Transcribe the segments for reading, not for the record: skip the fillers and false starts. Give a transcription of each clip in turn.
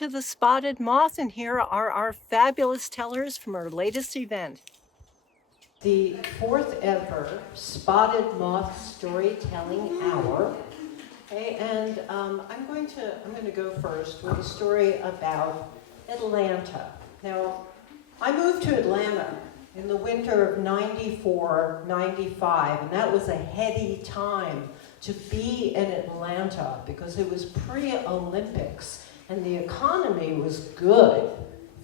to the Spotted Moth, and here are our fabulous tellers from our latest event. The fourth ever Spotted Moth Storytelling Hour. Okay, and I'm going to go first with a story about Atlanta. Now, I moved to Atlanta in the winter of 94, 95, and that was a heady time to be in Atlanta because it was pre-Olympics and the economy was good.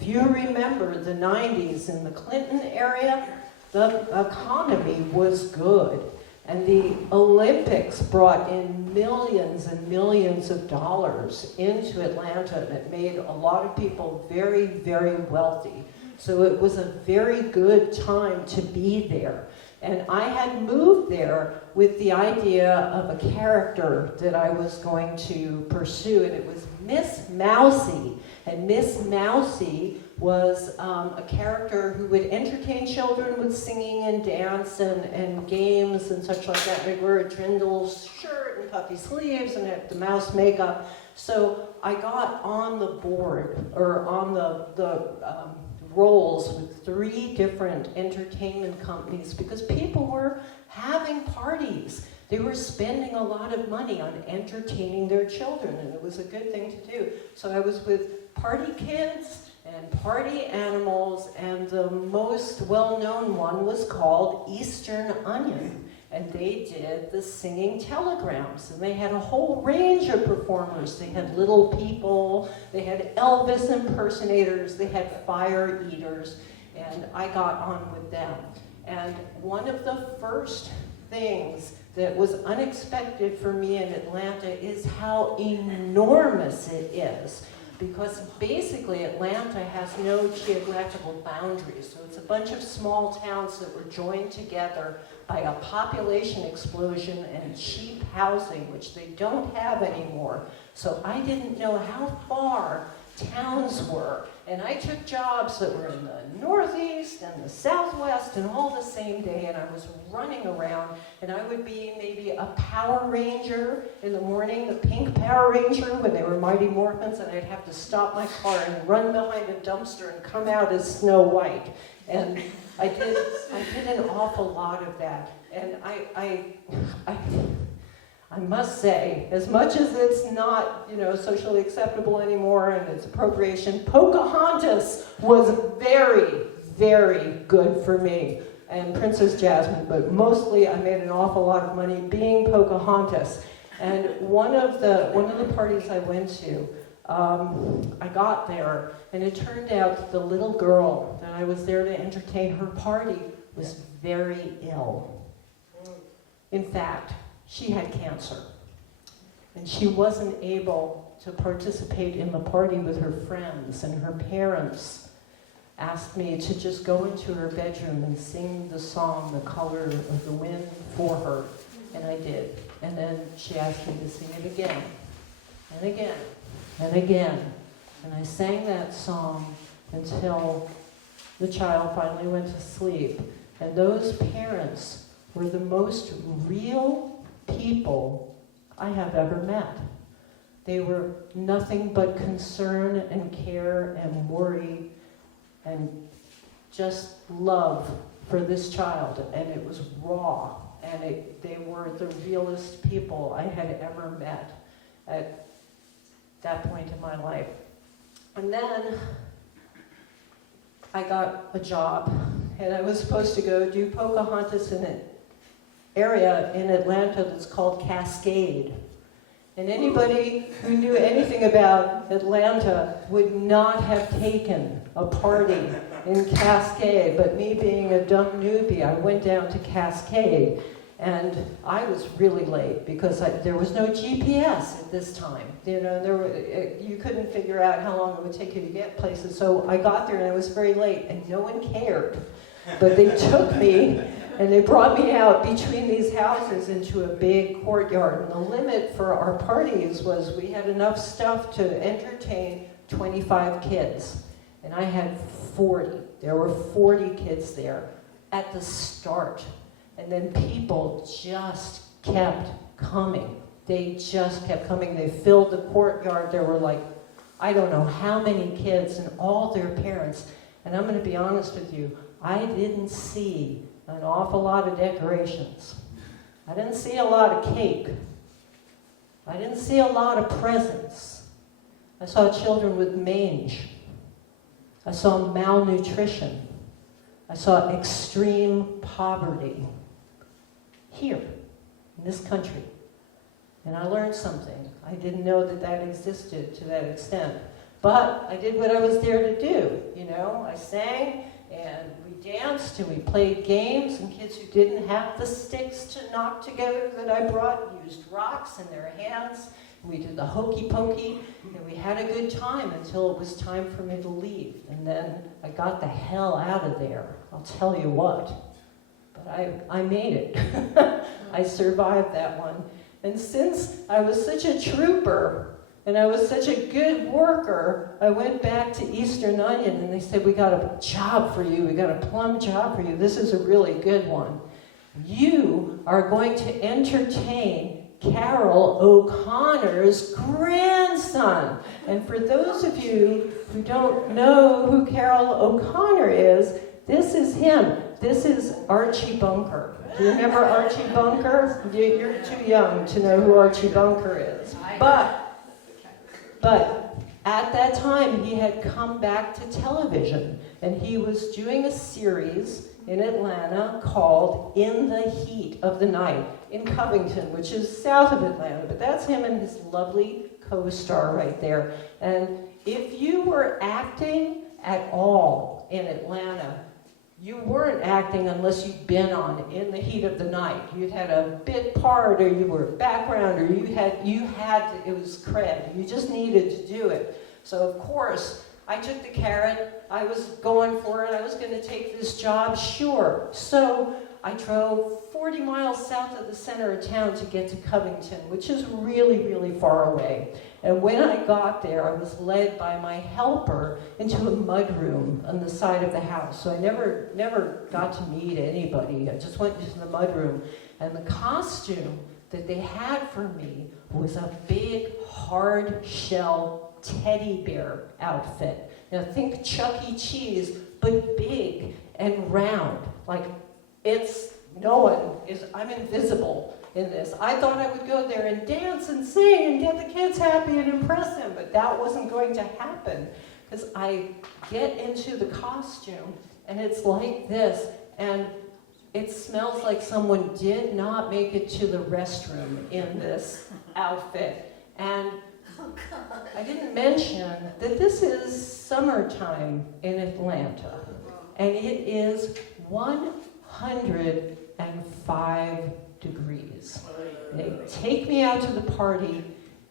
If you remember the 90s in the Clinton area, the economy was good. And the Olympics brought in millions and millions of dollars into Atlanta, and it made a lot of people very, very wealthy. So it was a very good time to be there. And I had moved there with the idea of a character that I was going to pursue, and it was Miss Mousy. And Miss Mousy was a character who would entertain children with singing and dance and games and such like that. They wear a trindle shirt and puffy sleeves and had the mouse makeup. So I got on the board, or on the roles with 3 different entertainment companies because people were having parties. They were spending a lot of money on entertaining their children, and it was a good thing to do. So I was with Party Kids and Party Animals, and the most well-known one was called Eastern Onion. And they did the singing telegrams, and they had a whole range of performers. They had little people, they had Elvis impersonators, they had fire eaters, and I got on with them. And one of the first things that was unexpected for me in Atlanta is how enormous it is. Because basically Atlanta has no geographical boundaries. So it's a bunch of small towns that were joined together by a population explosion and cheap housing, which they don't have anymore. So I didn't know how far towns were. And I took jobs that were in the Northeast and the Southwest and all the same day, and I was running around, and I would be maybe a Power Ranger in the morning, the pink Power Ranger when they were Mighty Morphins, and I'd have to stop my car and run behind a dumpster and come out as Snow White. And I did an awful lot of that. And I must say, as much as it's not, socially acceptable anymore and it's appropriation, Pocahontas was very, very good for me, and Princess Jasmine, but mostly I made an awful lot of money being Pocahontas. And one of the parties I went to, I got there, and it turned out that the little girl that I was there to entertain her party was very ill. In fact, she had cancer, and she wasn't able to participate in the party with her friends, and her parents asked me to just go into her bedroom and sing the song, The Color of the Wind, for her, and I did. And then she asked me to sing it again, and again, and again, and I sang that song until the child finally went to sleep. And those parents were the most real people I have ever met. They were nothing but concern and care and worry and just love for this child, and it was raw, and they were the realest people I had ever met at that point in my life. And then I got a job, and I was supposed to go do Pocahontas in an area in Atlanta that's called Cascade. And anybody who knew anything about Atlanta would not have taken a party in Cascade, but me being a dumb newbie, I went down to Cascade, and I was really late because there was no GPS at this time. You couldn't figure out how long it would take you to get places, so I got there and I was very late, and no one cared. But they took me, and they brought me out between these houses into a big courtyard. And the limit for our parties was we had enough stuff to entertain 25 kids. And I had 40. There were 40 kids there at the start. And then people just kept coming. They just kept coming. They filled the courtyard. There were like I don't know how many kids and all their parents. And I'm going to be honest with you, I didn't see an awful lot of decorations. I didn't see a lot of cake. I didn't see a lot of presents. I saw children with mange. I saw malnutrition. I saw extreme poverty here in this country. And I learned something. I didn't know that that existed to that extent. But I did what I was there to do, you know. I sang, and we danced, and we played games, and kids who didn't have the sticks to knock together that I brought used rocks in their hands. We did the hokey pokey, and we had a good time until it was time for me to leave. And then I got the hell out of there, I'll tell you what. But I made it. I survived that one. And since I was such a trooper, and I was such a good worker, I went back to Eastern Onion, and they said, we got a job for you, we got a plum job for you, this is a really good one. You are going to entertain Carol O'Connor's grandson. And for those of you who don't know who Carol O'Connor is, this is him. This is Archie Bunker. Do you remember Archie Bunker? You're too young to know who Archie Bunker is. But at that time, he had come back to television, and he was doing a series in Atlanta called In the Heat of the Night in Covington, which is south of Atlanta. But that's him and his lovely co-star right there. And if you were acting at all in Atlanta, you weren't acting unless you'd been on In the Heat of the Night. You'd had a bit part, or you were background, or you had it was cred. You just needed to do it. So of course, I took the carrot. I was going for it. I was going to take this job, sure. So I drove 40 miles south of the center of town to get to Covington, which is really, really far away. And when I got there, I was led by my helper into a mudroom on the side of the house. So I never got to meet anybody. I just went into the mudroom. And the costume that they had for me was a big, hard shell teddy bear outfit. Now think Chuck E. Cheese, but big and round. Like I'm invisible in this. I thought I would go there and dance and sing and get the kids happy and impress them, but that wasn't going to happen, because I get into the costume and it's like this, and it smells like someone did not make it to the restroom in this outfit. And I didn't mention that this is summertime in Atlanta, and it is 105 degrees. They take me out to the party.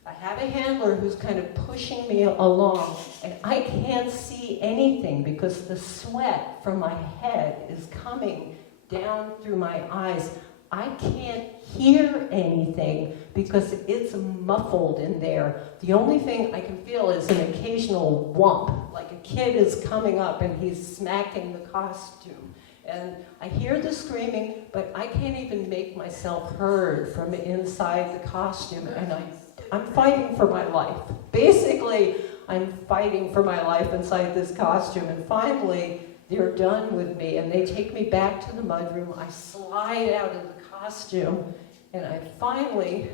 I have a handler who's kind of pushing me along, and I can't see anything because the sweat from my head is coming down through my eyes. I can't hear anything because it's muffled in there. The only thing I can feel is an occasional whump, like a kid is coming up and he's smacking the costume. And I hear the screaming, but I can't even make myself heard from inside the costume, and I'm fighting for my life. Basically, I'm fighting for my life inside this costume, and finally, they're done with me, and they take me back to the mudroom. I slide out of the costume, and I finally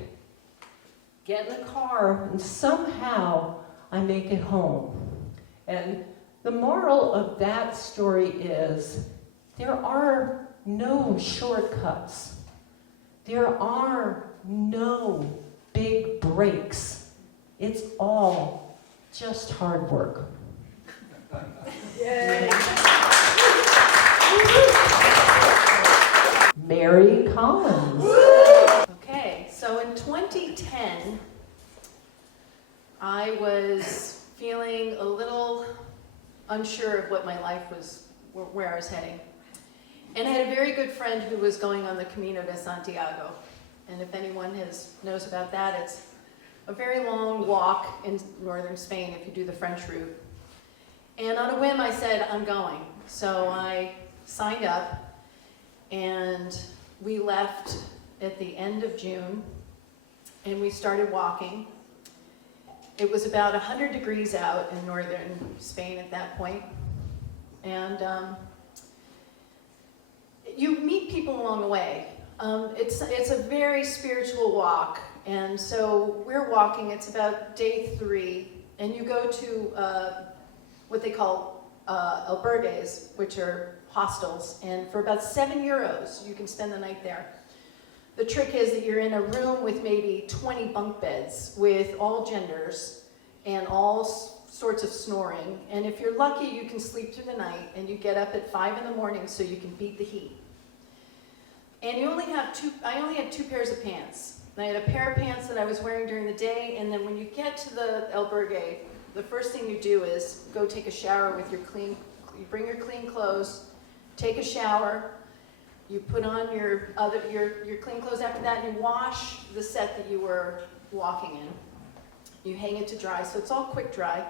get in the car, and somehow I make it home. And the moral of that story is, there are no shortcuts. There are no big breaks. It's all just hard work. Yay. Mary Collins. Okay, so in 2010, I was feeling a little unsure of what my life was, where I was heading. And I had a very good friend who was going on the Camino de Santiago. And if anyone knows about that, it's a very long walk in northern Spain if you do the French route. And on a whim, I said, I'm going. So I signed up, and we left at the end of June, and we started walking. It was about 100 degrees out in northern Spain at that point. And you meet people along the way. It's a very spiritual walk. And so we're walking, it's about day 3, and you go to what they call albergues, which are hostels. And for about €7, you can spend the night there. The trick is that you're in a room with maybe 20 bunk beds with all genders and all sorts of snoring. And if you're lucky, you can sleep through the night and you get up at 5 in the morning so you can beat the heat. And you only have I only had 2 pairs of pants. I had a pair of pants that I was wearing during the day, and then when you get to the albergue, the first thing you do is go take a shower with your you bring your clean clothes, take a shower, you put on your clean clothes after that, and you wash the set that you were walking in. You hang it to dry, so it's all quick dry.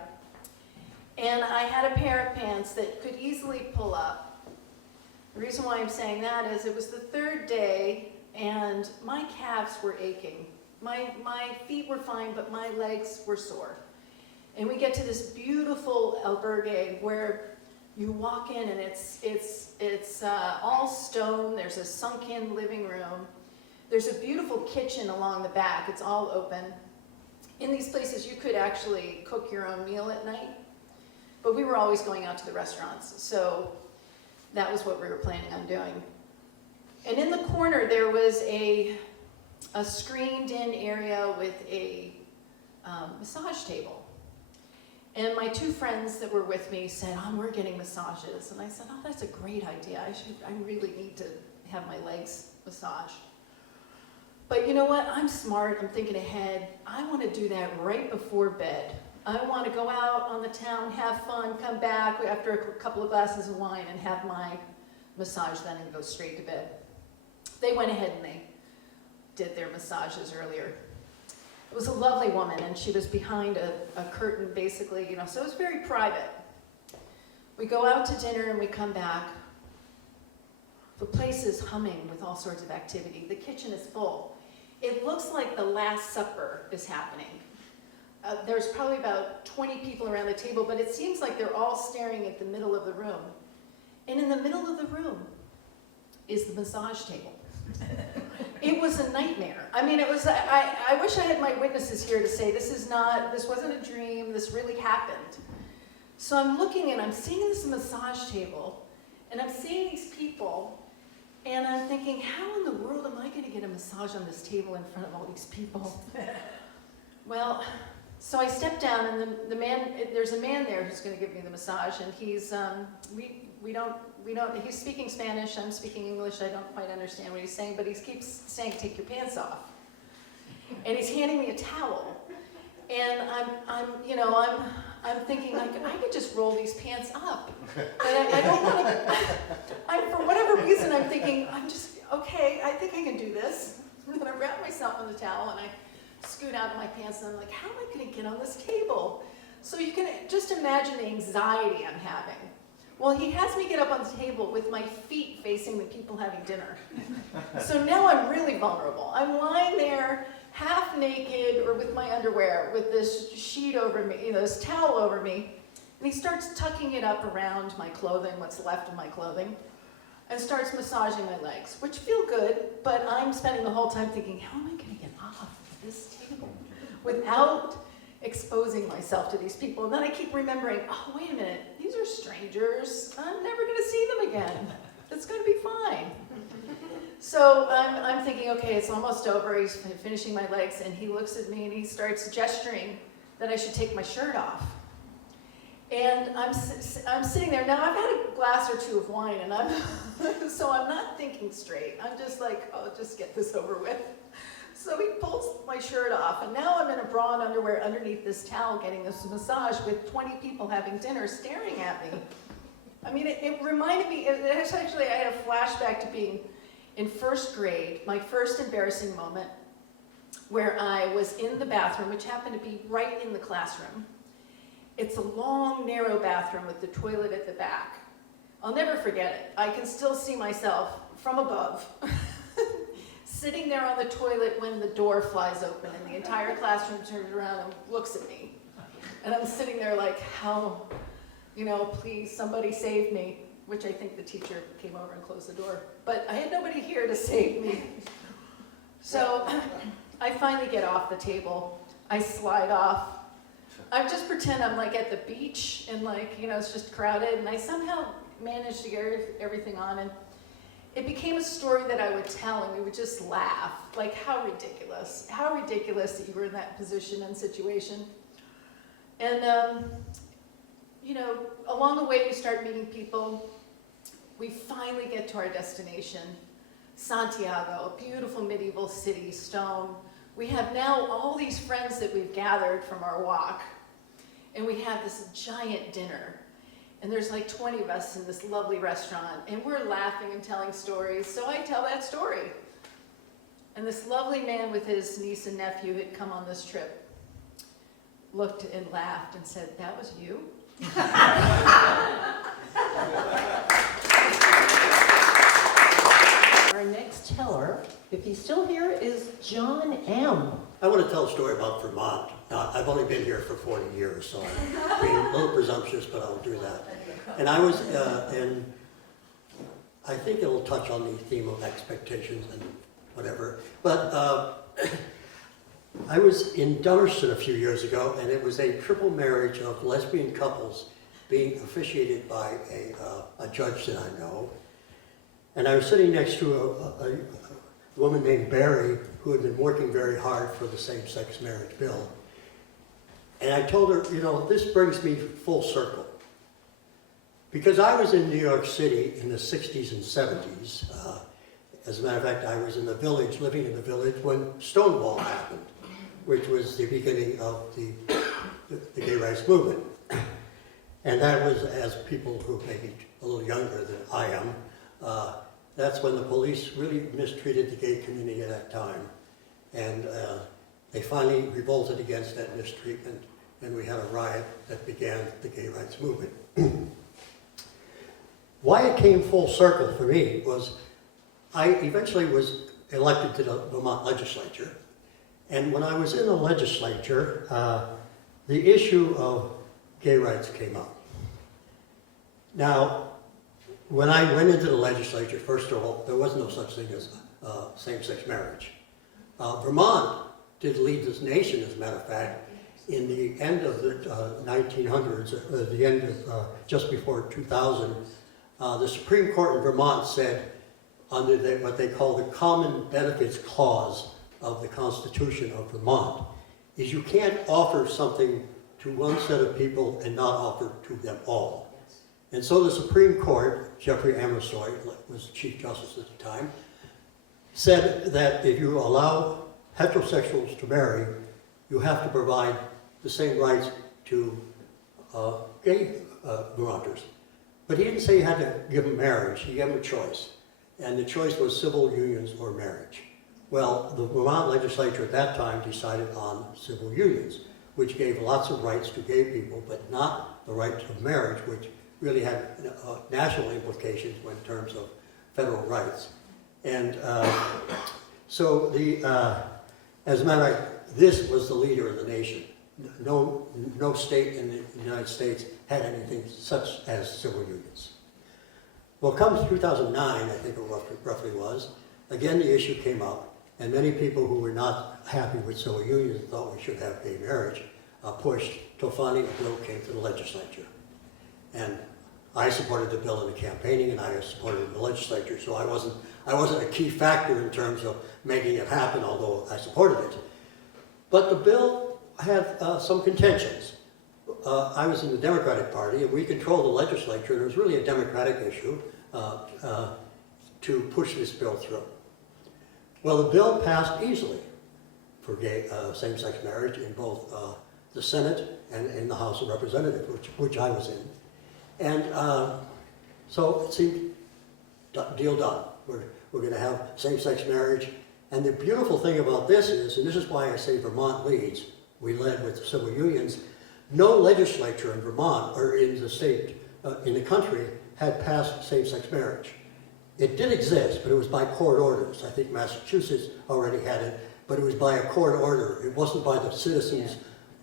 And I had a pair of pants that could easily pull up. The reason why I'm saying that is it was the 3rd day, and my calves were aching. My feet were fine, but my legs were sore. And we get to this beautiful albergue where you walk in, and it's all stone. There's a sunk-in living room. There's a beautiful kitchen along the back. It's all open. In these places, you could actually cook your own meal at night, but we were always going out to the restaurants, so that was what we were planning on doing. And in the corner, there was a screened-in area with a massage table. And my 2 friends that were with me said, "Oh, we're getting massages." And I said, "Oh, that's a great idea. I really need to have my legs massaged." But you know what? I'm smart. I'm thinking ahead. I want to do that right before bed. I want to go out on the town, have fun, come back after a couple of glasses of wine and have my massage then and go straight to bed. They went ahead and they did their massages earlier. It was a lovely woman, and she was behind a curtain, basically, you know, so it was very private. We go out to dinner and we come back. The place is humming with all sorts of activity. The kitchen is full. It looks like the Last Supper is happening. There's probably about 20 people around the table, but it seems like they're all staring at the middle of the room. And in the middle of the room is the massage table. It was a nightmare. I mean, it was, I wish I had my witnesses here to say this wasn't a dream, this really happened. So I'm looking and I'm seeing this massage table, and I'm seeing these people, and I'm thinking, how in the world am I going to get a massage on this table in front of all these people? Well, so I step down, and there's a man there who's going to give me the massage, and he's, he's speaking Spanish, I'm speaking English, I don't quite understand what he's saying, but he keeps saying, "Take your pants off." And he's handing me a towel. And I'm thinking, like, I could just roll these pants up. And I don't want to, for whatever reason, I'm thinking, okay, I think I can do this. And I wrap myself in the towel and I scoot out of my pants, and I'm like, how am I going to get on this table? So you can just imagine the anxiety I'm having. Well, he has me get up on the table with my feet facing the people having dinner. So now I'm really vulnerable. I'm lying there half naked or with my underwear with this sheet over me, this towel over me, and he starts tucking it up around my clothing, what's left of my clothing, and starts massaging my legs, which feel good, but I'm spending the whole time thinking, how am I going to get off this table without exposing myself to these people? And then I keep remembering, oh, wait a minute, these are strangers. I'm never going to see them again. It's going to be fine. So I'm thinking, okay, it's almost over. He's finishing my legs, and he looks at me and he starts gesturing that I should take my shirt off. And I'm sitting there. Now, I've had a glass or 2 of wine, and so I'm not thinking straight. I'm just like, oh, just get this over with. So he pulls my shirt off, and now I'm in a bra and underwear underneath this towel getting this massage with 20 people having dinner staring at me. I mean, it reminded me, I had a flashback to being in 1st grade, my first embarrassing moment, where I was in the bathroom, which happened to be right in the classroom. It's a long, narrow bathroom with the toilet at the back. I'll never forget it. I can still see myself from above, sitting there on the toilet when the door flies open and the entire classroom turns around and looks at me. And I'm sitting there like, how, please, somebody save me, which I think the teacher came over and closed the door. But I had nobody here to save me. So I finally get off the table. I slide off. I just pretend I'm like at the beach and it's just crowded. And I somehow managed to get everything on. And it became a story that I would tell and we would just laugh. Like, how ridiculous that you were in that position and situation. And, along the way you start meeting people. We finally get to our destination, Santiago, a beautiful medieval city, stone. We have now all these friends that we've gathered from our walk, and we have this giant dinner. And there's like 20 of us in this lovely restaurant, and we're laughing and telling stories, so I tell that story. And this lovely man with his niece and nephew had come on this trip, looked and laughed and said, "That was you?" Our next teller, if he's still here, is John M. I want to tell a story about Vermont. Now, I've only been here for 40 years, so I'm being a little presumptuous, but I'll do that. And I was I think it'll touch on the theme of expectations and whatever. But I was in Dummerston a few years ago, and it was a triple marriage of lesbian couples being officiated by a judge that I know. And I was sitting next to a woman named Barry, who had been working very hard for the same-sex marriage bill. And I told her, this brings me full circle. Because I was in New York City in the 60s and 70s. As a matter of fact, I was in the village, living in the village, when Stonewall happened, which was the beginning of the gay rights movement. And that was, as people who may be a little younger than I am, that's when the police really mistreated the gay community at that time. And they finally revolted against that mistreatment, and we had a riot that began the gay rights movement. Why it came full circle for me was I eventually was elected to the Vermont legislature. And when I was in the legislature, the issue of gay rights came up. Now, when I went into the legislature, first of all, there was no such thing as same-sex marriage. Vermont did lead this nation, as a matter of fact, in the end of the 1900s, the end of just before 2000, the Supreme Court in Vermont said, under what they call the Common Benefits Clause of the Constitution of Vermont, is you can't offer something to one set of people and not offer to them all. And so the Supreme Court, Jeffrey Amersoy was Chief Justice at the time, said that if you allow heterosexuals to marry, you have to provide the same rights to gay Vermonters. But he didn't say you had to give them marriage, he gave them a choice. And the choice was civil unions or marriage. Well, the Vermont legislature at that time decided on civil unions, which gave lots of rights to gay people, but not the right of marriage, which really had national implications in terms of federal rights. And so as a matter of fact, this was the leader of the nation. No state in the United States had anything such as civil unions. Well, come 2009, I think it roughly was, again the issue came up, and many people who were not happy with civil unions and thought we should have gay marriage pushed till finally a bill came to the legislature. And I supported the bill in the campaigning, and I supported it in the legislature, so I wasn't a key factor in terms of making it happen, although I supported it. But the bill had some contentions. I was in the Democratic Party, and we controlled the legislature, and it was really a Democratic issue to push this bill through. Well, the bill passed easily for gay same-sex marriage in both the Senate and in the House of Representatives, which I was in. And so it seemed deal done. We're going to have same-sex marriage. And the beautiful thing about this is, and this is why I say Vermont leads, we led with civil unions, no legislature in Vermont or in the state, in the country, had passed same-sex marriage. It did exist, but it was by court orders. I think Massachusetts already had it, but it was by a court order. It wasn't by the citizens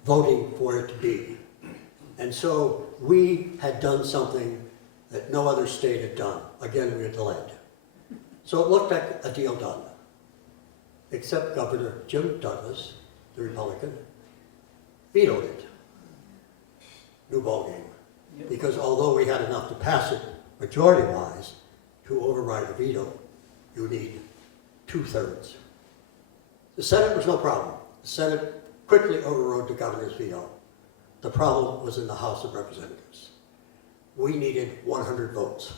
voting for it to be. And so we had done something that no other state had done. Again, we had delayed. So it looked like a deal done. Except Governor Jim Douglas, the Republican, vetoed it. New ballgame. Because although we had enough to pass it majority-wise, to override a veto, you need 2/3. The Senate was no problem. The Senate quickly overrode the governor's veto. The problem was in the House of Representatives. We needed 100 votes.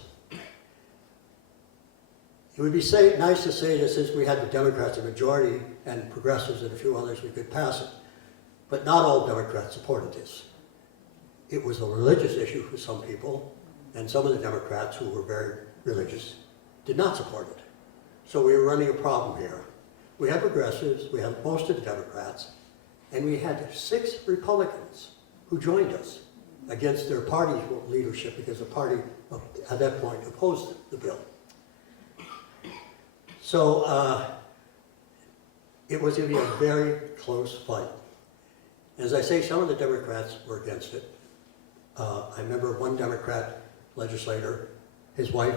It would be nice to say that since we had the Democrats a majority and progressives and a few others, we could pass it. But not all Democrats supported this. It was a religious issue for some people, and some of the Democrats who were very religious did not support it. So we were running a problem here. We had progressives, we had most of the Democrats, and we had 6 Republicans who joined us against their party leadership because the party at that point opposed the bill. So it was going to be a very close fight. As I say, some of the Democrats were against it. I remember one Democrat legislator, his wife,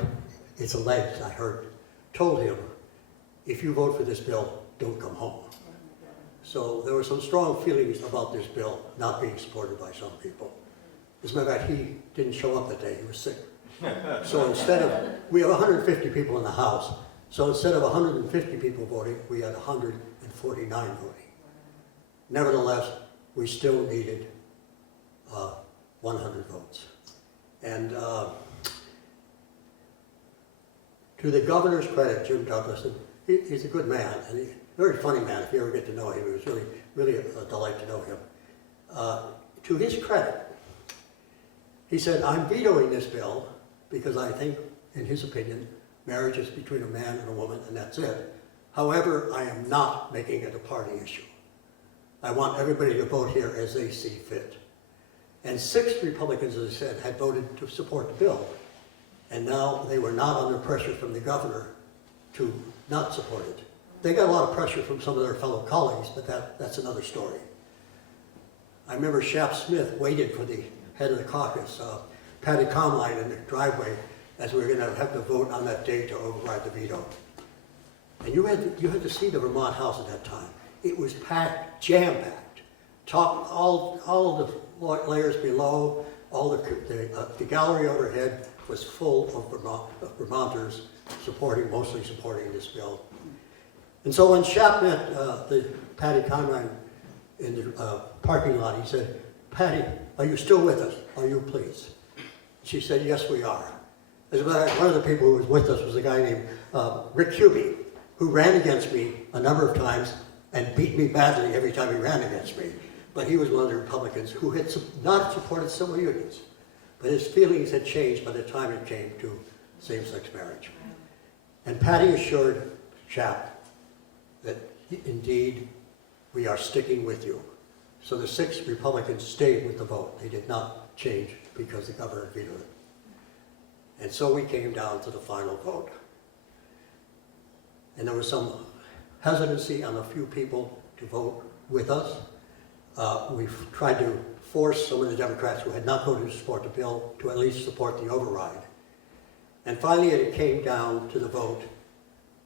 it's alleged, I heard, told him, if you vote for this bill, don't come home. So there were some strong feelings about this bill not being supported by some people. As a matter of fact, he didn't show up that day, he was sick. So instead of, we have 150 people in the House, so instead of 150 people voting, we had 149 voting. Nevertheless, we still needed 100 votes. And to the governor's credit, Jim Douglas, he's a good man, and he's a very funny man if you ever get to know him. It was really, really a delight to know him. To his credit, he said, I'm vetoing this bill because I think, in his opinion, marriage is between a man and a woman, and that's it. However, I am not making it a party issue. I want everybody to vote here as they see fit. And 6 Republicans, as I said, had voted to support the bill. And now they were not under pressure from the governor to not support it. They got a lot of pressure from some of their fellow colleagues, but that's another story. I remember Shap Smith waited for the head of the caucus, Patty Comline, in the driveway as we were going to have the vote on that day to override the veto. And you had to see the Vermont House at that time. It was packed, jam-packed. All of the layers below, all the gallery overhead was full of Vermonters mostly supporting this bill. And so when Shap met the Patty Conrad in the parking lot, he said, Patty, are you still with us? Are you pleased? She said, yes, we are. As a matter of fact, one of the people who was with us was a guy named Rick Hubie, who ran against me a number of times and beat me badly every time he ran against me. But he was one of the Republicans who had not supported civil unions. But his feelings had changed by the time it came to same-sex marriage. And Patty assured Shap that indeed we are sticking with you. So the 6 Republicans stayed with the vote. They did not change because the governor vetoed it. And so we came down to the final vote. And there was some hesitancy on a few people to vote with us. We've tried to force some of the Democrats who had not voted to support the bill to at least support the override. And finally it came down to the vote,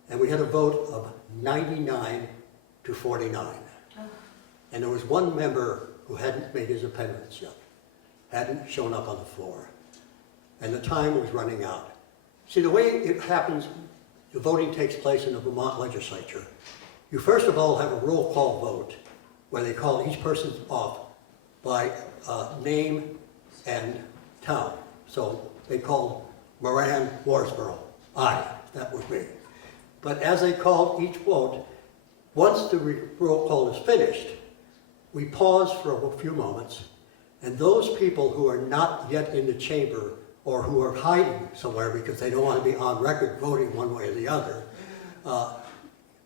and we had a vote of 99 to 49. And there was one member who hadn't made his appearance yet, hadn't shown up on the floor, and the time was running out. See, the way it happens, the voting takes place in the Vermont legislature. You first of all have a roll call vote where they call each person off by name and town. So they called Moran Warsboro. That was me. But as they called each vote, once the roll call is finished, we pause for a few moments, and those people who are not yet in the chamber or who are hiding somewhere because they don't want to be on record voting one way or the other,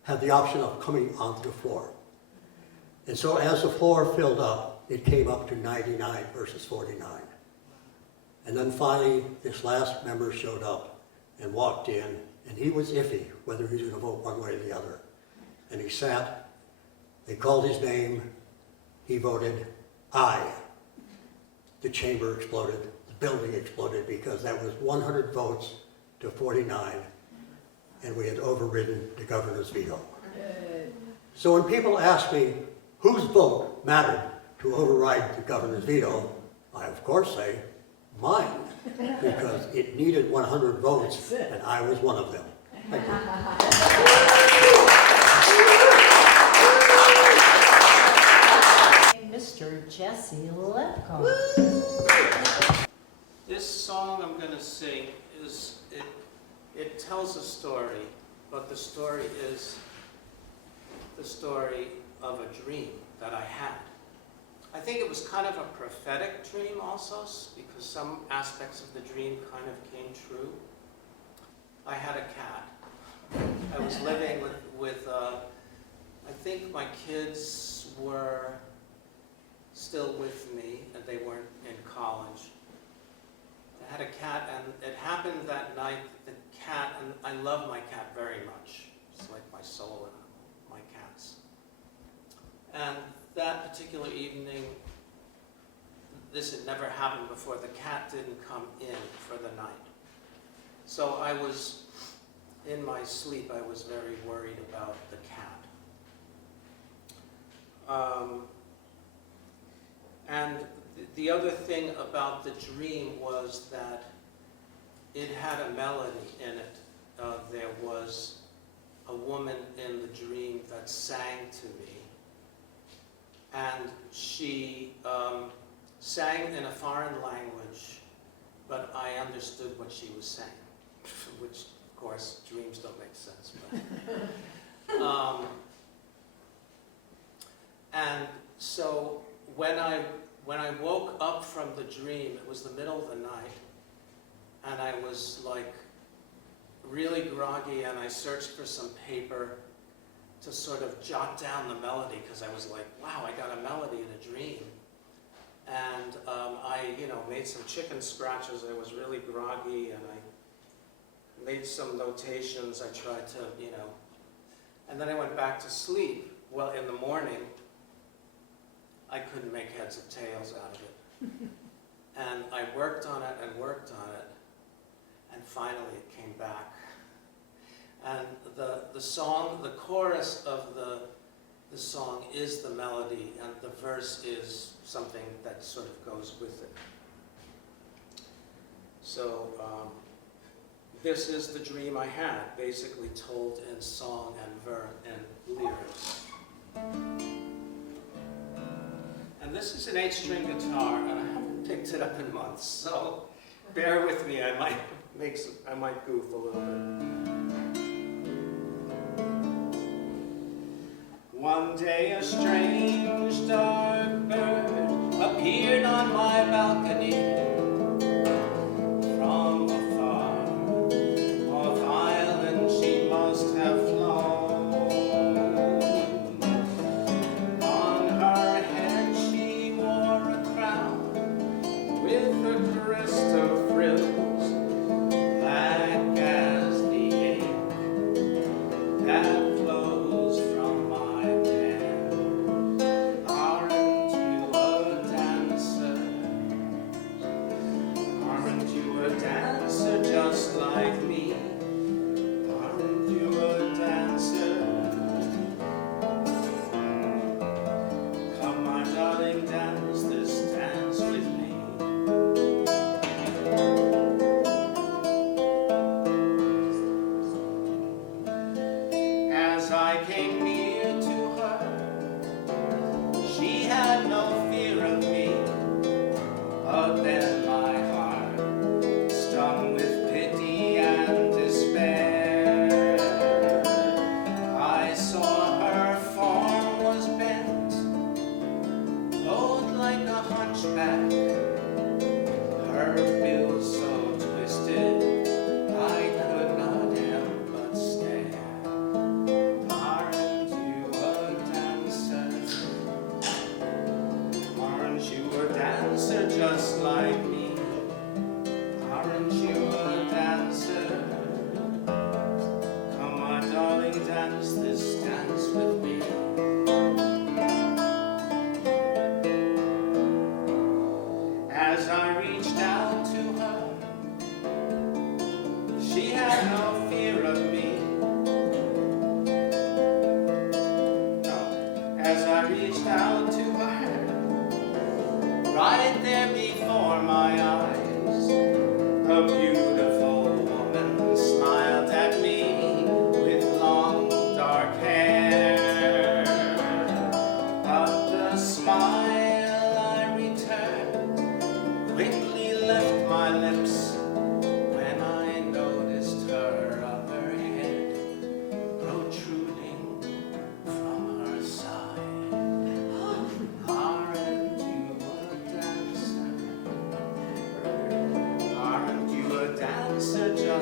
have the option of coming onto the floor. And so as the floor filled up, it came up to 99 versus 49. And then finally, this last member showed up and walked in, and he was iffy whether he was going to vote one way or the other. And he sat, they called his name, he voted aye. the chamber exploded, the building exploded, because that was 100 votes to 49, and we had overridden the governor's veto. So when people ask me whose vote mattered to override the governor's veto, I of course say mine, because it needed 100 votes, and I was one of them. Thank you. Mr. Jesse Lefkoe. This song I'm going to sing it tells a story, but the story is the story of a dream that I had. I think it was kind of a prophetic dream also, because some aspects of the dream kind of came true. I had a cat. I was living with I think my kids were still with me, and they weren't in college. I had a cat, and it happened that night, the cat, and I love my cat very much. It's like my soul and my cats. And that particular evening, this had never happened before, the cat didn't come in for the night. So I was, in my sleep, I was very worried about the cat. And the other thing about the dream was that it had a melody in it. There was a woman in the dream that sang to me. And she sang in a foreign language, but I understood what she was saying, which, of course, dreams don't make sense. But, and so when I woke up from the dream, it was the middle of the night, and I was like really groggy, and I searched for some paper to sort of jot down the melody, because I was like, wow, I got a melody in a dream. And I, made some chicken scratches. I was really groggy, and I made some notations. I tried to, and then I went back to sleep. Well, in the morning, I couldn't make heads or tails out of it. And I worked on it and worked on it, and finally it came back. And the song, the chorus of the song is the melody, and the verse is something that sort of goes with it. So this is the dream I had, basically told in song and lyrics. And this is an 8-string guitar, and I haven't picked it up in months, so bear with me. I might goof a little bit. One day a strange dark bird appeared on my balcony. From afar, off island she must have flown. On her head she wore a crown with a crest of frills, black as the ink that flows from my pen.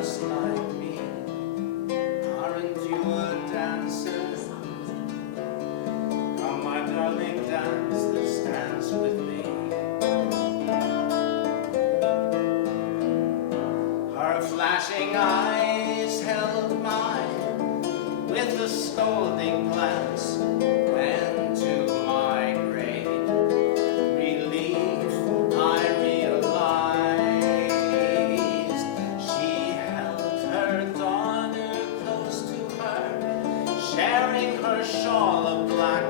just like me. Aren't you a dancer? Come, my darling, dance this dance with me. Her flashing eyes held mine with a scolding glance, when to my great relief I realized she held her daughter close to her, sharing her shawl of black,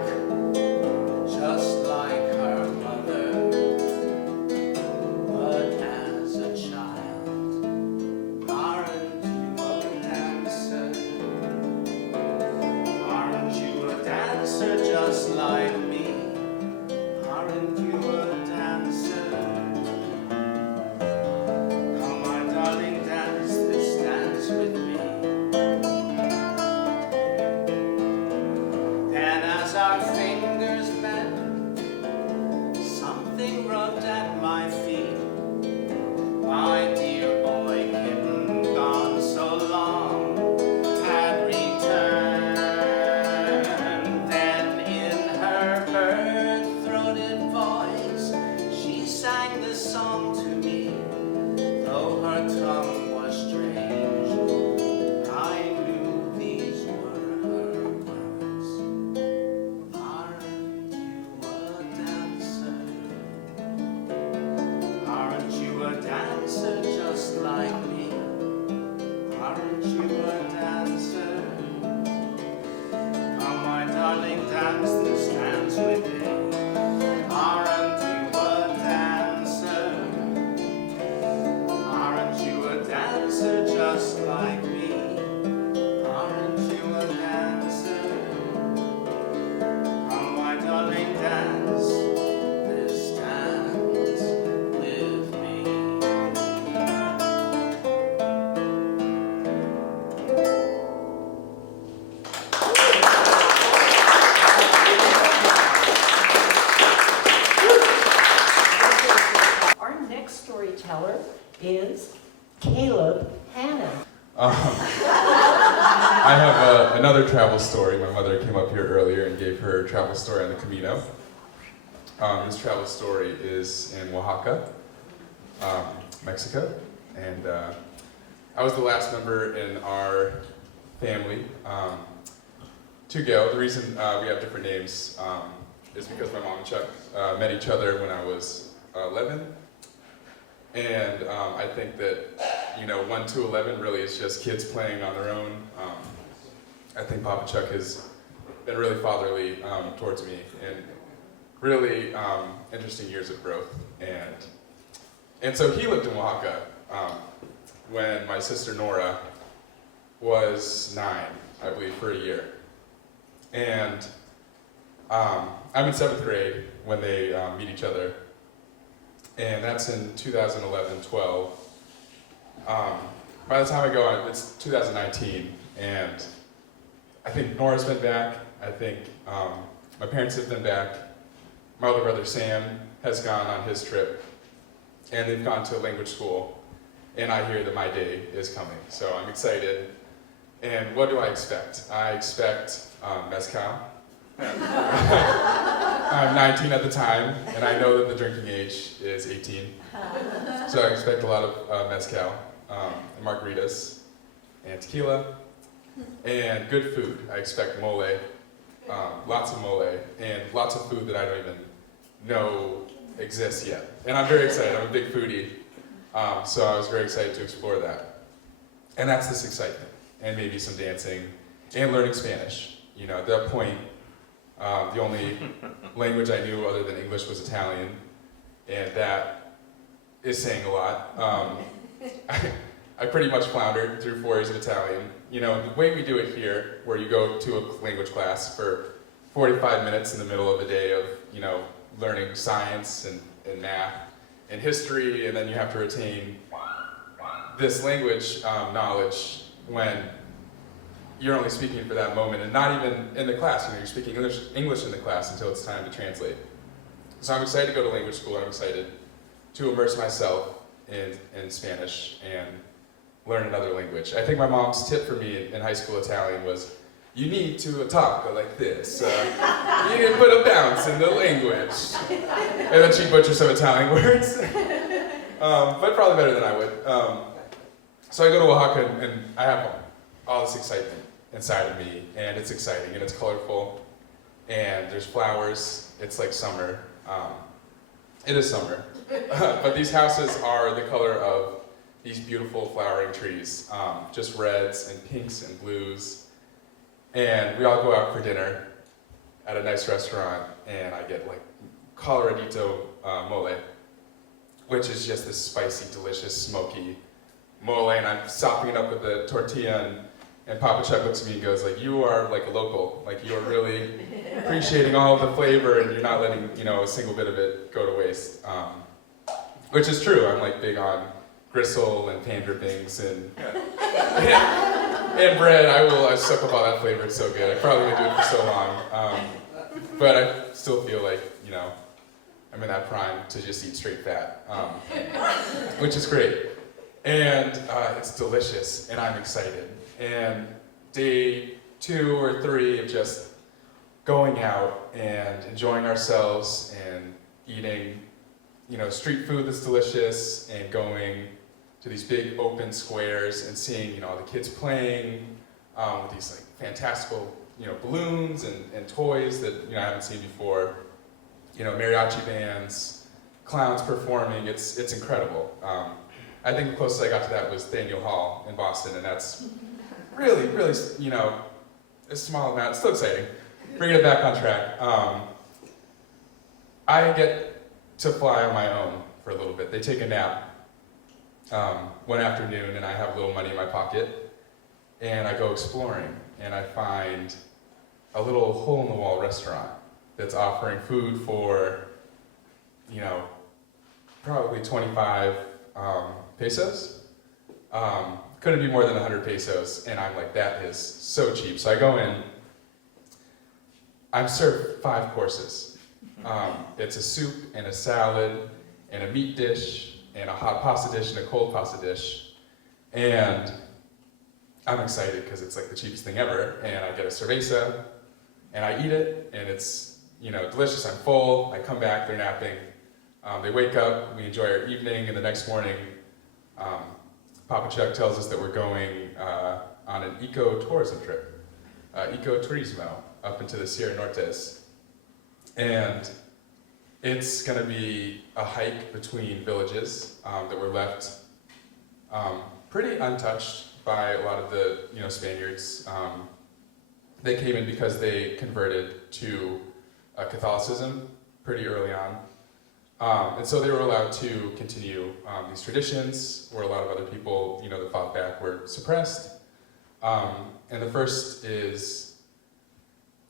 just like her mother. But as a child, aren't you a dancer? Aren't you a dancer just like me? Aren't you a dancer? Come, my darling, dance this dance with me. And as our fingers met, something rubbed at my feet. My dear boy kitten, gone so long, had returned. Then in her bird-throated voice, she sang this song to me. Though her tongue was strange, I knew these were her words. Aren't you a dancer? Aren't you a dancer just like me? Aren't you a dancer? Come, my darling, dance this dance with me. Aren't you a dancer? Aren't you a dancer just like me? Aren't you a dancer? Come, my darling, dance this dance with me. Our next storyteller is Caleb Hanna. I have another travel story. My mother came up here earlier and gave her travel story on the Camino. This travel story is in Oaxaca, Mexico, and I was the last member in our family to go. The reason we have different names is because my mom and Chuck met each other when I was 11, and I think that 1 to 11 really is just kids playing on their own. I think Papa Chuck has been really fatherly towards me, and really interesting years of growth. And so he lived in Oaxaca when my sister Nora was 9, I believe, for a year. And I'm in 7th grade when they meet each other, and that's in 2011-12. By the time I go, it's 2019, and I think Nora's been back. I think my parents have been back. My older brother Sam has gone on his trip, and they've gone to a language school, and I hear that my day is coming. So I'm excited. And what do I expect? I expect mezcal. I'm 19 at the time, and I know that the drinking age is 18. So I expect a lot of mezcal, and margaritas, and tequila, and good food. I expect mole, lots of mole, and lots of food that I don't even know exists yet. And I'm very excited. I'm a big foodie, so I was very excited to explore that. And that's this excitement, and maybe some dancing, and learning Spanish. At that point, the only language I knew other than English was Italian, and that is saying a lot. I pretty much floundered through 4 years of Italian. The way we do it here, where you go to a language class for 45 minutes in the middle of a day of, learning science and math and history, and then you have to retain this language knowledge when you're only speaking for that moment, and not even in the class. You're speaking English in the class until it's time to translate. So I'm excited to go to language school, and I'm excited to immerse myself in Spanish and learn another language. I think my mom's tip for me in high school Italian was, you need to talk like this. You need to put a bounce in the language. And then she'd butcher some Italian words. But probably better than I would. So I go to Oaxaca and I have all this excitement inside of me, and it's exciting and it's colorful, and there's flowers. It's like summer. It is summer. But these houses are the color of these beautiful flowering trees, just reds and pinks and blues. And we all go out for dinner at a nice restaurant, and I get like coloradito mole, which is just this spicy, delicious, smoky mole, and I'm sopping it up with a tortilla, and Papa Chuck looks at me and goes like, you are like a local, like you are really appreciating all of the flavor, and you're not letting, you know, a single bit of it go to waste. Which is true. I'm like big on gristle and pan drippings and and bread. I suck up all that flavor. It's so good. I probably would do it for so long, but I still feel like, you know, I'm in that prime to just eat straight fat, which is great. And it's delicious, and I'm excited. And day 2 or 3 of just going out and enjoying ourselves and eating, you know, street food that's delicious, and going to these big open squares and seeing, you know, the kids playing with these like fantastical, you know, balloons and toys that, you know, I haven't seen before. You know, mariachi bands, clowns performing. It's incredible. I think the closest I got to that was Daniel Hall in Boston, and that's really, really, you know, a small amount. It's still exciting. Bringing it back on track. I get to fly on my own for a little bit. They take a nap one afternoon, and I have a little money in my pocket, and I go exploring, and I find a little hole-in-the-wall restaurant that's offering food for, you know, probably 25 pesos. Couldn't be more than 100 pesos, and I'm like, that is so cheap. So I go in, I'm served 5 courses. It's a soup and a salad and a meat dish and a hot pasta dish and a cold pasta dish. And I'm excited because it's like the cheapest thing ever. And I get a cerveza and I eat it, and it's, you know, delicious. I'm full. I come back, they're napping. They wake up, we enjoy our evening, and the next morning, Papa Chuck tells us that we're going on an eco-tourism trip, eco-turismo, up into the Sierra Nortes. And it's gonna be a hike between villages that were left pretty untouched by a lot of the, you know, Spaniards. They came in because they converted to Catholicism pretty early on. And so they were allowed to continue these traditions, where a lot of other people, you know, that fought back were suppressed. And the first is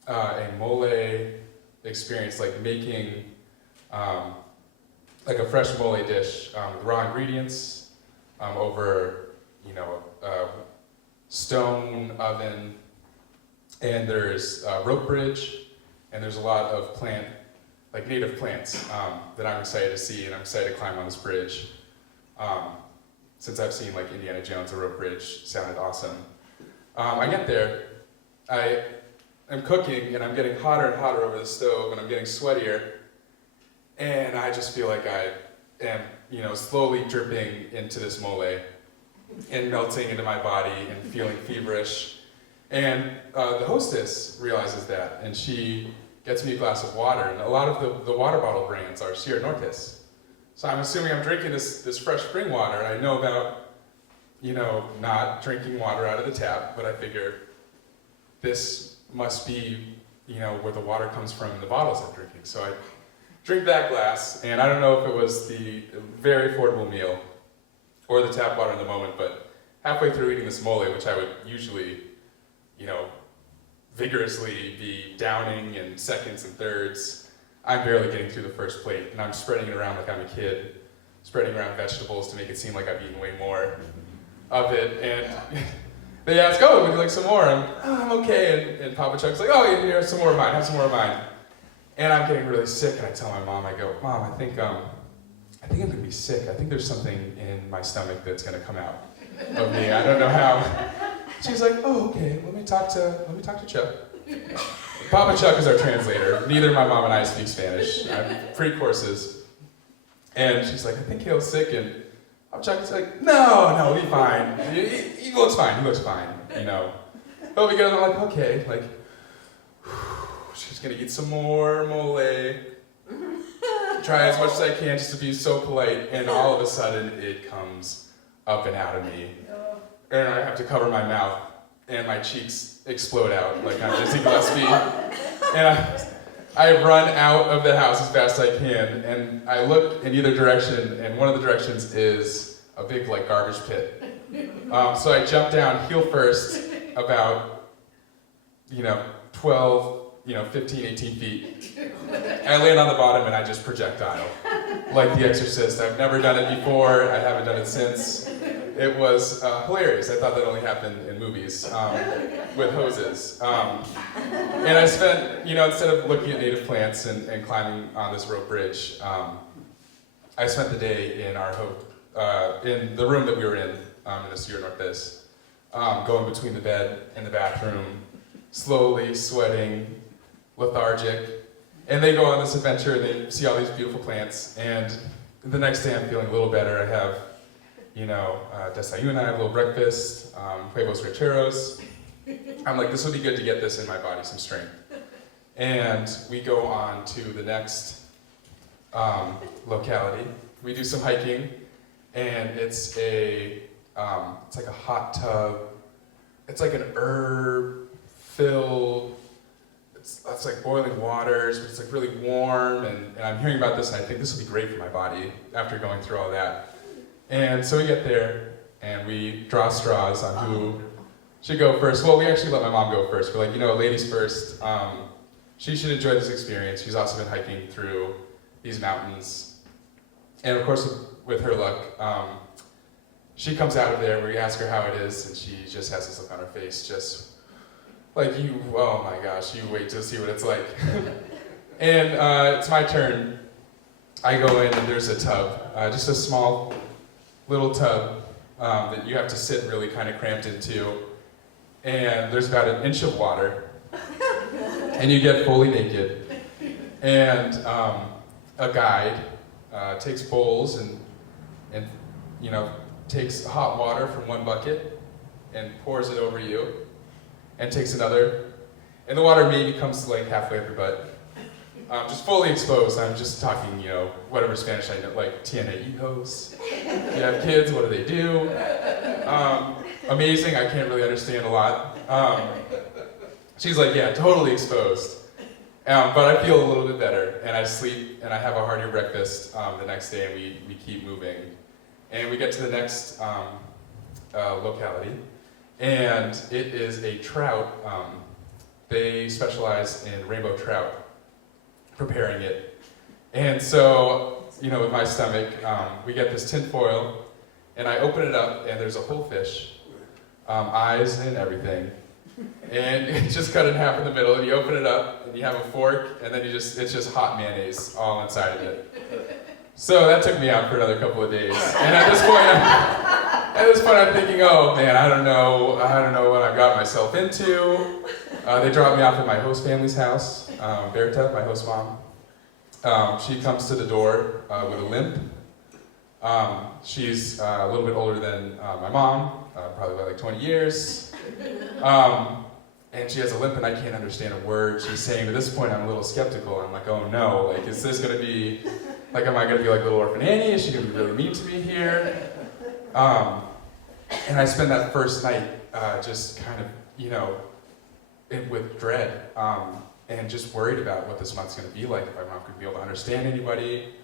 a mole experience, like making like a fresh mole dish with raw ingredients over, you know, a stone oven, and there's a rope bridge, and there's a lot of like native plants that I'm excited to see, and I'm excited to climb on this bridge. Since I've seen like Indiana Jones, the rope bridge sounded awesome. I get there, I am cooking, and I'm getting hotter and hotter over the stove, and I'm getting sweatier, and I just feel like I am, you know, slowly dripping into this mole and melting into my body and feeling feverish. And the hostess realizes that, and she gets me a glass of water, and a lot of the water bottle brands are Sierra Nortes. So I'm assuming I'm drinking this fresh spring water, and I know about, you know, not drinking water out of the tap, but I figure this must be, you know, where the water comes from in the bottles I'm drinking. So I drink that glass, and I don't know if it was the very affordable meal or the tap water in the moment, but halfway through eating this mole, which I would usually, you know, vigorously be downing in seconds and thirds, I'm barely getting through the first plate, and I'm spreading it around like I'm a kid, spreading around vegetables to make it seem like I've eaten way more of it. And they ask, "Oh, would you like some more?" And I'm okay. And Papa Chuck's like, "Oh, here's some more of mine. Have some more of mine." And I'm getting really sick, and I tell my mom, I go, "Mom, I think I'm gonna be sick. I think there's something in my stomach that's gonna come out." of me. I don't know how. She's like, oh, okay, let me talk to Chuck. Papa Chuck is our translator. Neither my mom and I speak Spanish. I'm free courses. And she's like, I think Hale's sick. And Papa Chuck is like, no, he'll be fine. He looks fine, you know. He'll be good. And I'm like, okay, like, she's gonna eat some more mole. Try as much as I can just to be so polite. And all of a sudden, it comes up and out of me. And I have to cover my mouth. And my cheeks explode out like I'm Dizzy Gillespie. And I run out of the house as fast as I can, and I look in either direction, and one of the directions is a big like garbage pit. So I jump down heel first about 12, 15, 18 feet. I land on the bottom and I just projectile like The Exorcist. I've never done it before. I haven't done it since. It was hilarious. I thought that only happened in movies with hoses. And I spent, instead of looking at native plants and climbing on this rope bridge, I spent the day in in the room that we were in the Sierra Northwest, going between the bed and the bathroom, slowly sweating, lethargic. And they go on this adventure and they see all these beautiful plants. And the next day I'm feeling a little better. I have desayuno, I have a little breakfast, huevos rancheros. I'm like, this would be good to get this in my body, some strength. And we go on to the next locality. We do some hiking, and it's like a hot tub. It's like an herb-filled, it's like boiling waters, but it's like really warm, and I'm hearing about this, and I think this will be great for my body after going through all that. And so we get there, and we draw straws on who should go first. Well, we actually let my mom go first. We're like, ladies first. She should enjoy this experience. She's also been hiking through these mountains. And of course, with her luck, she comes out of there, we ask her how it is, and she just has this look on her face, just like, oh my gosh, you wait to see what it's like. And it's my turn. I go in, and there's a tub, just a small little tub that you have to sit really kind of cramped into. And there's about an inch of water. And you get fully naked. And a guide takes bowls and takes hot water from one bucket and pours it over you, and takes another. And the water maybe comes like halfway up your butt. Just fully exposed. I'm just talking, whatever Spanish I know, like tiene hijos. You have kids, what do they do? Amazing, I can't really understand a lot. She's like, yeah, totally exposed. But I feel a little bit better, and I sleep, and I have a heartier breakfast the next day, and we keep moving. And we get to the next locality, and it is a trout. They specialize in rainbow trout, preparing it. And so, with my stomach, we get this tin foil, and I open it up, and there's a whole fish, eyes and everything. And it's just cut in half in the middle, and you open it up, and you have a fork, and then it's just hot mayonnaise all inside of it. So that took me out for another couple of days. And at this point I'm thinking, oh man, I don't know what I've got myself into. They dropped me off at my host family's house, Berta, my host mom. She comes to the door with a limp. She's a little bit older than my mom, probably by like 20 years. And she has a limp and I can't understand a word she's saying. At this point, I'm a little skeptical. I'm like, oh no, like, is this gonna be, like, am I gonna be like little orphan Annie? Is she gonna be really mean to me here? And I spend that first night just kind of, with dread, and just worried about what this month's gonna be like, if I'm not gonna be able to understand anybody,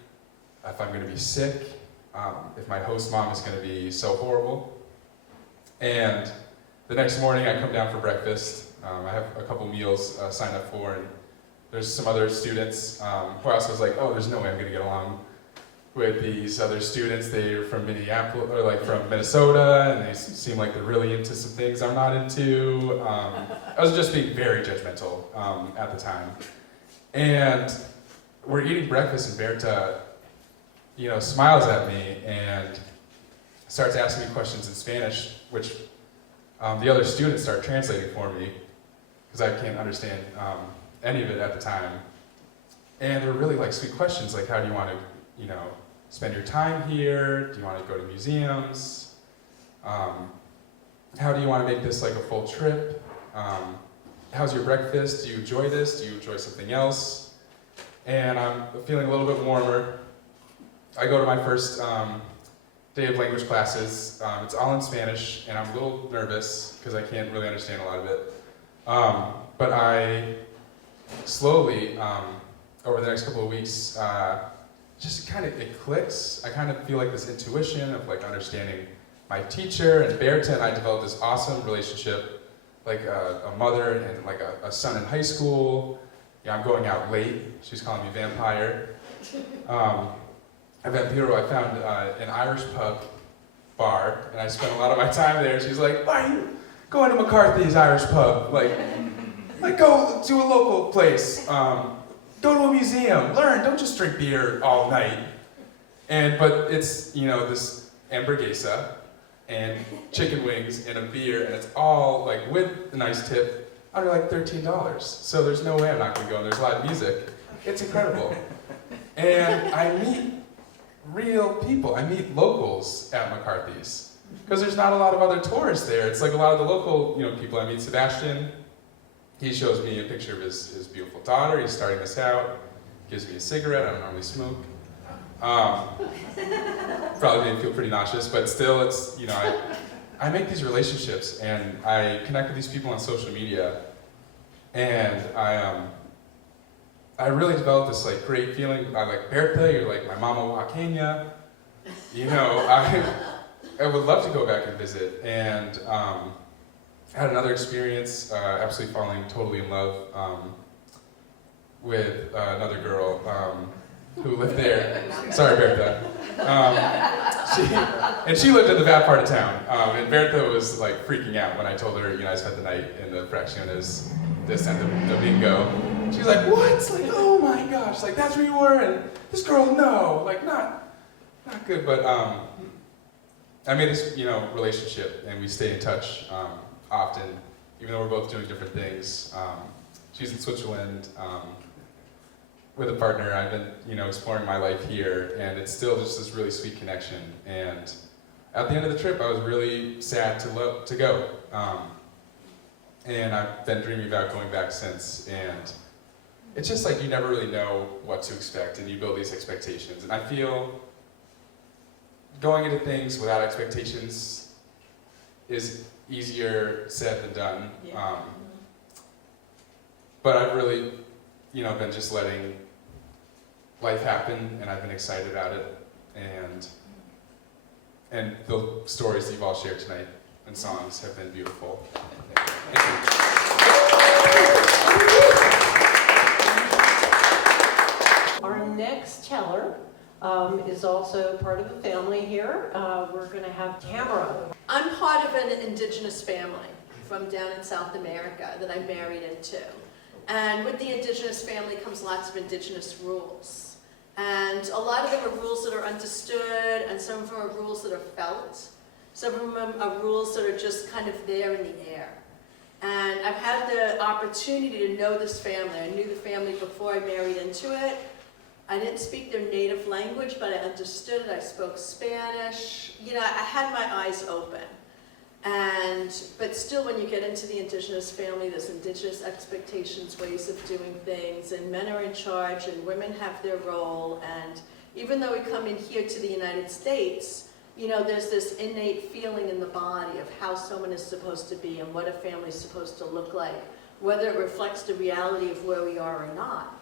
if I'm gonna be sick, if my host mom is gonna be so horrible. And the next morning I come down for breakfast. I have a couple meals signed up for, and there's some other students who I also was like, oh, there's no way I'm gonna get along with these other students. They're from Minneapolis, or like from Minnesota, and they seem like they're really into some things I'm not into. I was just being very judgmental at the time. And we're eating breakfast, and Berta, smiles at me, and starts asking me questions in Spanish, which the other students start translating for me, because I can't understand any of it at the time. And they're really like sweet questions, like how do you want to, you know, spend your time here? Do you want to go to museums? How do you want to make this like a full trip? How's your breakfast? Do you enjoy this? Do you enjoy something else? And I'm feeling a little bit warmer. I go to my first day of language classes. It's all in Spanish, and I'm a little nervous because I can't really understand a lot of it. But I slowly, over the next couple of weeks, just kind of, it clicks. I kind of feel like this intuition of like understanding my teacher, and Berta and I developed this awesome relationship, like a mother and like a son in high school. Yeah, I'm going out late. She's calling me vampire. At Brattleboro, I found an Irish pub bar, and I spent a lot of my time there. She's like, "Why are you going to McCarthy's Irish pub? Like go to a local place. Go to a museum. Learn. Don't just drink beer all night." But it's, you know, this hamburguesa and chicken wings and a beer, and it's all like with a nice tip under like $13. So there's no way I'm not going to go. And there's a lot of music. It's incredible. And I meet real people. I meet locals at McCarthy's because there's not a lot of other tourists there. It's like a lot of the local, you know, people. I meet Sebastian. He shows me a picture of his beautiful daughter. He's starting this out. Gives me a cigarette. I don't normally smoke. Probably made me feel pretty nauseous, but still, it's, you know, I make these relationships and I connect with these people on social media, and I really developed this like great feeling. I like Berta, you're like my mama Wakenya. You know, I would love to go back and visit. And I had another experience, absolutely falling totally in love with another girl who lived there. Sorry, Berta. She lived in the bad part of town. And Berta was like freaking out when I told her, you know, I spent the night in the Fracciones de Santo Domingo. She's like, what? Like, oh my gosh, like that's where you were? And this girl, no, like not good. But I made this, you know, relationship, and we stay in touch often, even though we're both doing different things. She's in Switzerland with a partner. I've been, you know, exploring my life here, and it's still just this really sweet connection. And at the end of the trip, I was really sad to go. And I've been dreaming about going back since, and it's just like you never really know what to expect, and you build these expectations. And I feel going into things without expectations is easier said than done. Yeah. But I've really, you know, been just letting life happen, and I've been excited about it. And the stories that you've all shared tonight and songs have been beautiful. Thank you. Our next teller is also part of the family here. We're going to have Tamara. I'm part of an indigenous family from down in South America that I married into. And with the indigenous family comes lots of indigenous rules. And a lot of them are rules that are understood, and some of them are rules that are felt. Some of them are rules that are just kind of there in the air. And I've had the opportunity to know this family. I knew the family before I married into it. I didn't speak their native language, but I understood it. I spoke Spanish. You know, I had my eyes open. But still, when you get into the indigenous family, there's indigenous expectations, ways of doing things, and men are in charge, and women have their role. And even though we come in here to the United States, you know, there's this innate feeling in the body of how someone is supposed to be and what a family is supposed to look like, whether it reflects the reality of where we are or not.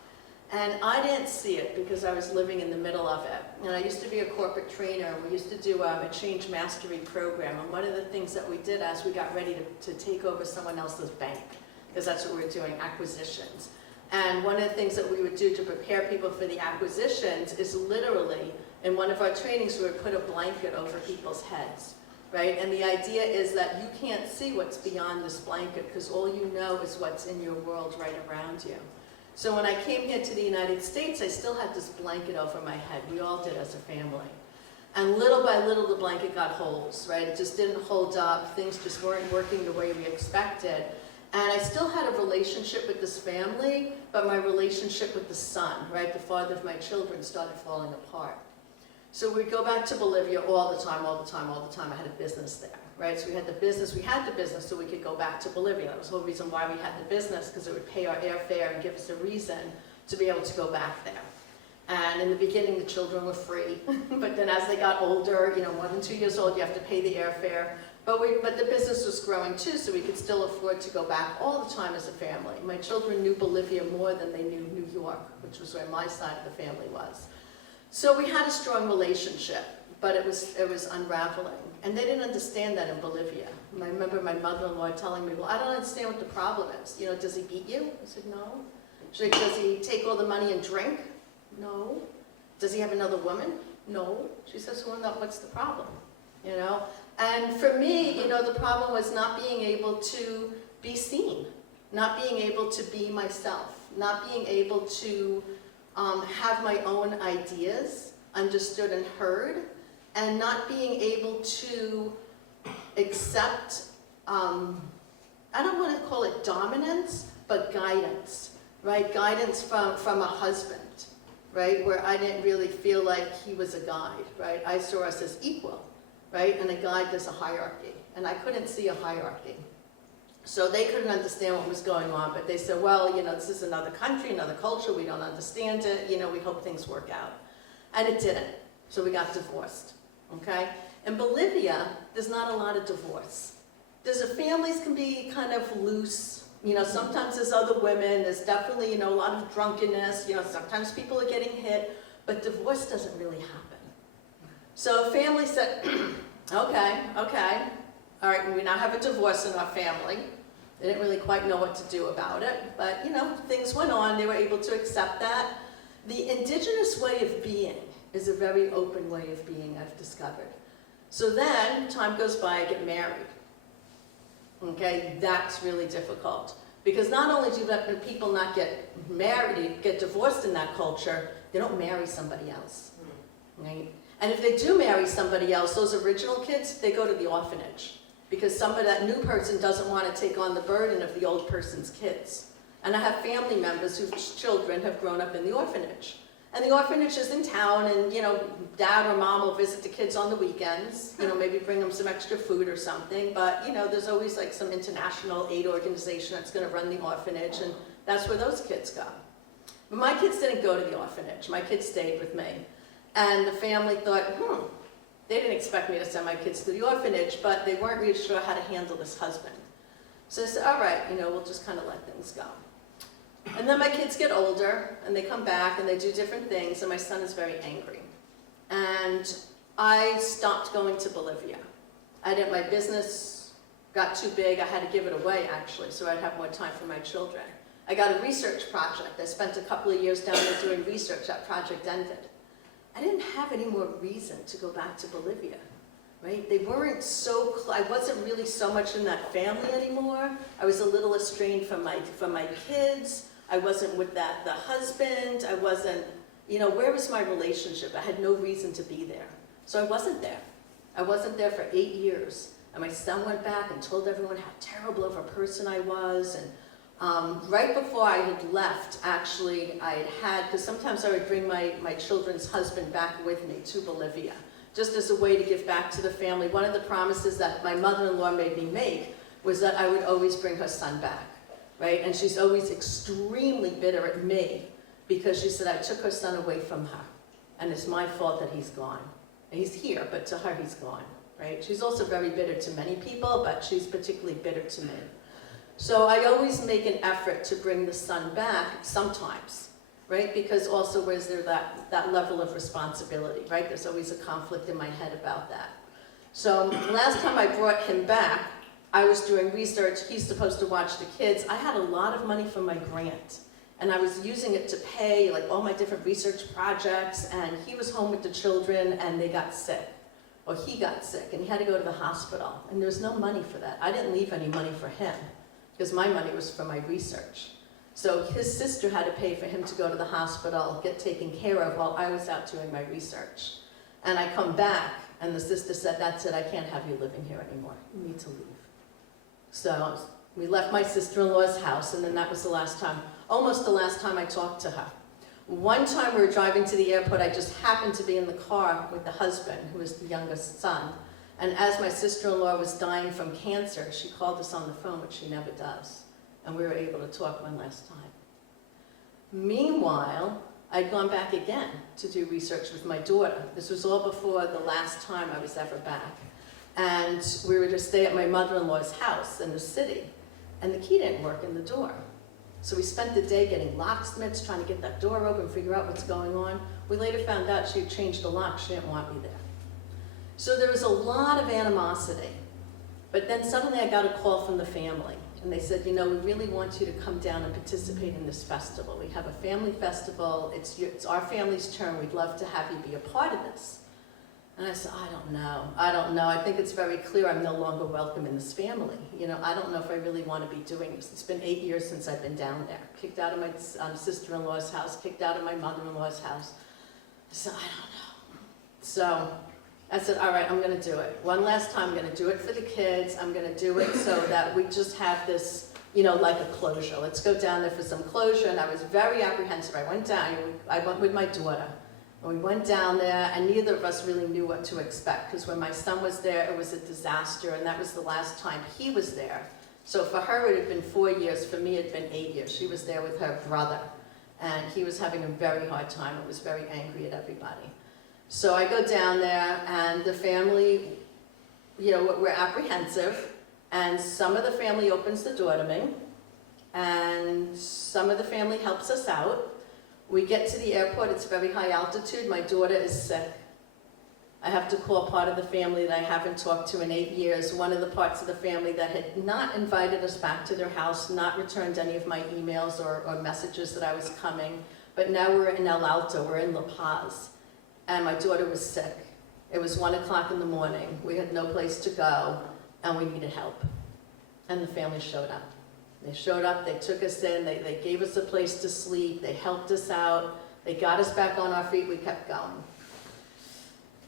And I didn't see it because I was living in the middle of it. And I used to be a corporate trainer. We used to do a change mastery program. And one of the things that we did as we got ready to take over someone else's bank, because that's what we were doing, acquisitions. And one of the things that we would do to prepare people for the acquisitions is literally, in one of our trainings, we would put a blanket over people's heads, right? And the idea is that you can't see what's beyond this blanket because all you know is what's in your world right around you. So when I came here to the United States, I still had this blanket over my head. We all did as a family. And little by little, the blanket got holes, right? It just didn't hold up. Things just weren't working the way we expected. And I still had a relationship with this family, but my relationship with the son, right, the father of my children, started falling apart. So we'd go back to Bolivia all the time, all the time, all the time. I had a business there, right? So we had the business so we could go back to Bolivia. That was the whole reason why we had the business, because it would pay our airfare and give us a reason to be able to go back there. And in the beginning, the children were free, but then as they got older, more than 2 years old, you have to pay the airfare. But the business was growing too, so we could still afford to go back all the time as a family. My children knew Bolivia more than they knew New York, which was where my side of the family was. So we had a strong relationship, but it was unraveling. And they didn't understand that in Bolivia. I remember my mother-in-law telling me, well, I don't understand what the problem is. Does he beat you? I said, no. She said, does he take all the money and drink? No. Does he have another woman? No. She says, well, no, what's the problem? And for me, the problem was not being able to be seen, not being able to be myself, not being able to have my own ideas understood and heard, and not being able to accept, I don't want to call it dominance, but guidance, right? Guidance from a husband, right? Where I didn't really feel like he was a guide, right? I saw us as equal, right? And a guide, there's a hierarchy, and I couldn't see a hierarchy. So they couldn't understand what was going on, but they said, well, this is another country, another culture, we don't understand it, we hope things work out. And it didn't, so we got divorced, okay? In Bolivia, there's not a lot of divorce. Families can be kind of loose, sometimes there's other women, there's definitely, a lot of drunkenness, sometimes people are getting hit, but divorce doesn't really happen. So family said, okay, all right, we now have a divorce in our family. They didn't really quite know what to do about it, but things went on, they were able to accept that. The indigenous way of being is a very open way of being, I've discovered. So then, time goes by, I get married. Okay, that's really difficult. Because not only do people not get married, get divorced in that culture, they don't marry somebody else, right? And if they do marry somebody else, those original kids, they go to the orphanage. Because that new person doesn't want to take on the burden of the old person's kids. And I have family members whose children have grown up in the orphanage. And the orphanage is in town, and dad or mom will visit the kids on the weekends, maybe bring them some extra food or something, but there's always like some international aid organization that's going to run the orphanage, and that's where those kids go. But my kids didn't go to the orphanage, my kids stayed with me. And the family thought, they didn't expect me to send my kids to the orphanage, but they weren't really sure how to handle this husband. So I said, all right, we'll just kind of let things go. And then my kids get older, and they come back, and they do different things, and my son is very angry. And I stopped going to Bolivia. My business got too big, I had to give it away, actually, so I'd have more time for my children. I got a research project. I spent a couple of years down there doing research. That project ended. I didn't have any more reason to go back to Bolivia, right? They weren't I wasn't really so much in that family anymore. I was a little estranged from my kids. I wasn't with the husband. I wasn't, where was my relationship? I had no reason to be there. So I wasn't there. I wasn't there for 8 years. And my son went back and told everyone how terrible of a person I was. And right before I had left, actually, because sometimes I would bring my children's husband back with me to Bolivia, just as a way to give back to the family. One of the promises that my mother-in-law made me make was that I would always bring her son back, right? And she's always extremely bitter at me because she said I took her son away from her, and it's my fault that he's gone. And he's here, but to her, he's gone, right? She's also very bitter to many people, but she's particularly bitter to me. So I always make an effort to bring the son back sometimes, right? Because also where's there that level of responsibility, right? There's always a conflict in my head about that. So last time I brought him back, I was doing research. He's supposed to watch the kids. I had a lot of money from my grant, and I was using it to pay like all my different research projects, and he was home with the children, and they got sick. Or he got sick, and he had to go to the hospital, and there was no money for that. I didn't leave any money for him, because my money was for my research. So his sister had to pay for him to go to the hospital, get taken care of while I was out doing my research. And I come back, and the sister said, "That's it, I can't have you living here anymore. You need to leave." So we left my sister-in-law's house, and then that was the last time, almost the last time I talked to her. One time we were driving to the airport, I just happened to be in the car with the husband, who was the youngest son. And as my sister-in-law was dying from cancer, she called us on the phone, which she never does. And we were able to talk one last time. Meanwhile, I'd gone back again to do research with my daughter. This was all before the last time I was ever back. And we were to stay at my mother-in-law's house in the city. And the key didn't work in the door. So we spent the day getting locksmiths, trying to get that door open, figure out what's going on. We later found out she had changed the lock. She didn't want me there. So there was a lot of animosity. But then suddenly I got a call from the family. And they said, "You know, we really want you to come down and participate in this festival. We have a family festival. It's our family's turn. We'd love to have you be a part of this." And I said, I don't know. I think it's very clear I'm no longer welcome in this family. You know, I don't know if I really want to be doing this. It's been 8 years since I've been down there. Kicked out of my sister-in-law's house, kicked out of my mother-in-law's house. I said, I don't know. So I said, all right, I'm going to do it. One last time, I'm going to do it for the kids. I'm going to do it so that we just have this, you know, like a closure. Let's go down there for some closure. And I was very apprehensive. I went down, I went with my daughter. And we went down there, and neither of us really knew what to expect, because when my son was there, it was a disaster, and that was the last time he was there. So for her, it had been 4 years. For me, it had been 8 years. She was there with her brother, and he was having a very hard time and was very angry at everybody. So I go down there, and the family, you know, we're apprehensive, and some of the family opens the door to me, and some of the family helps us out. We get to the airport, it's very high altitude, my daughter is sick. I have to call part of the family that I haven't talked to in 8 years, one of the parts of the family that had not invited us back to their house, not returned any of my emails or messages that I was coming, but now we're in El Alto, we're in La Paz, and my daughter was sick. It was 1 o'clock in the morning, we had no place to go, and we needed help. And the family showed up. They showed up, they took us in, they gave us a place to sleep, they helped us out, they got us back on our feet, we kept going.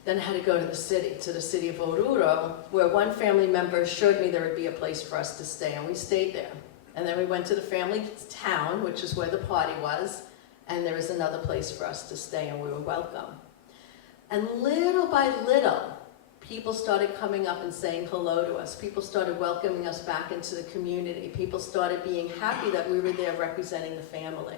Then I had to go to the city of Oruro, where one family member assured me there would be a place for us to stay, and we stayed there. And then we went to the family town, which is where the party was, and there was another place for us to stay, and we were welcome. And little by little, people started coming up and saying hello to us. People started welcoming us back into the community. People started being happy that we were there representing the family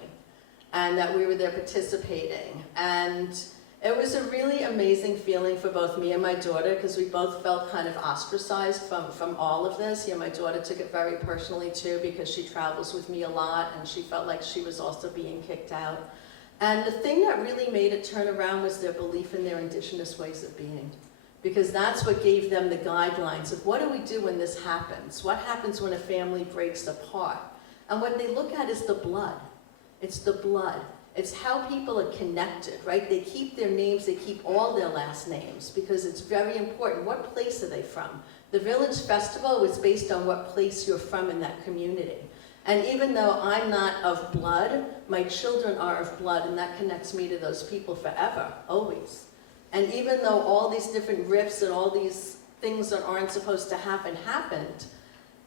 and that we were there participating. And it was a really amazing feeling for both me and my daughter, because we both felt kind of ostracized from all of this. You know, my daughter took it very personally too, because she travels with me a lot, and she felt like she was also being kicked out. And the thing that really made it turn around was their belief in their indigenous ways of being. Because that's what gave them the guidelines of what do we do when this happens? What happens when a family breaks apart? And what they look at is the blood. It's the blood. It's how people are connected, right? They keep their names, they keep all their last names, because it's very important. What place are they from? The Village Festival was based on what place you're from in that community. And even though I'm not of blood, my children are of blood, and that connects me to those people forever, always. And even though all these different rifts and all these things that aren't supposed to happen happened,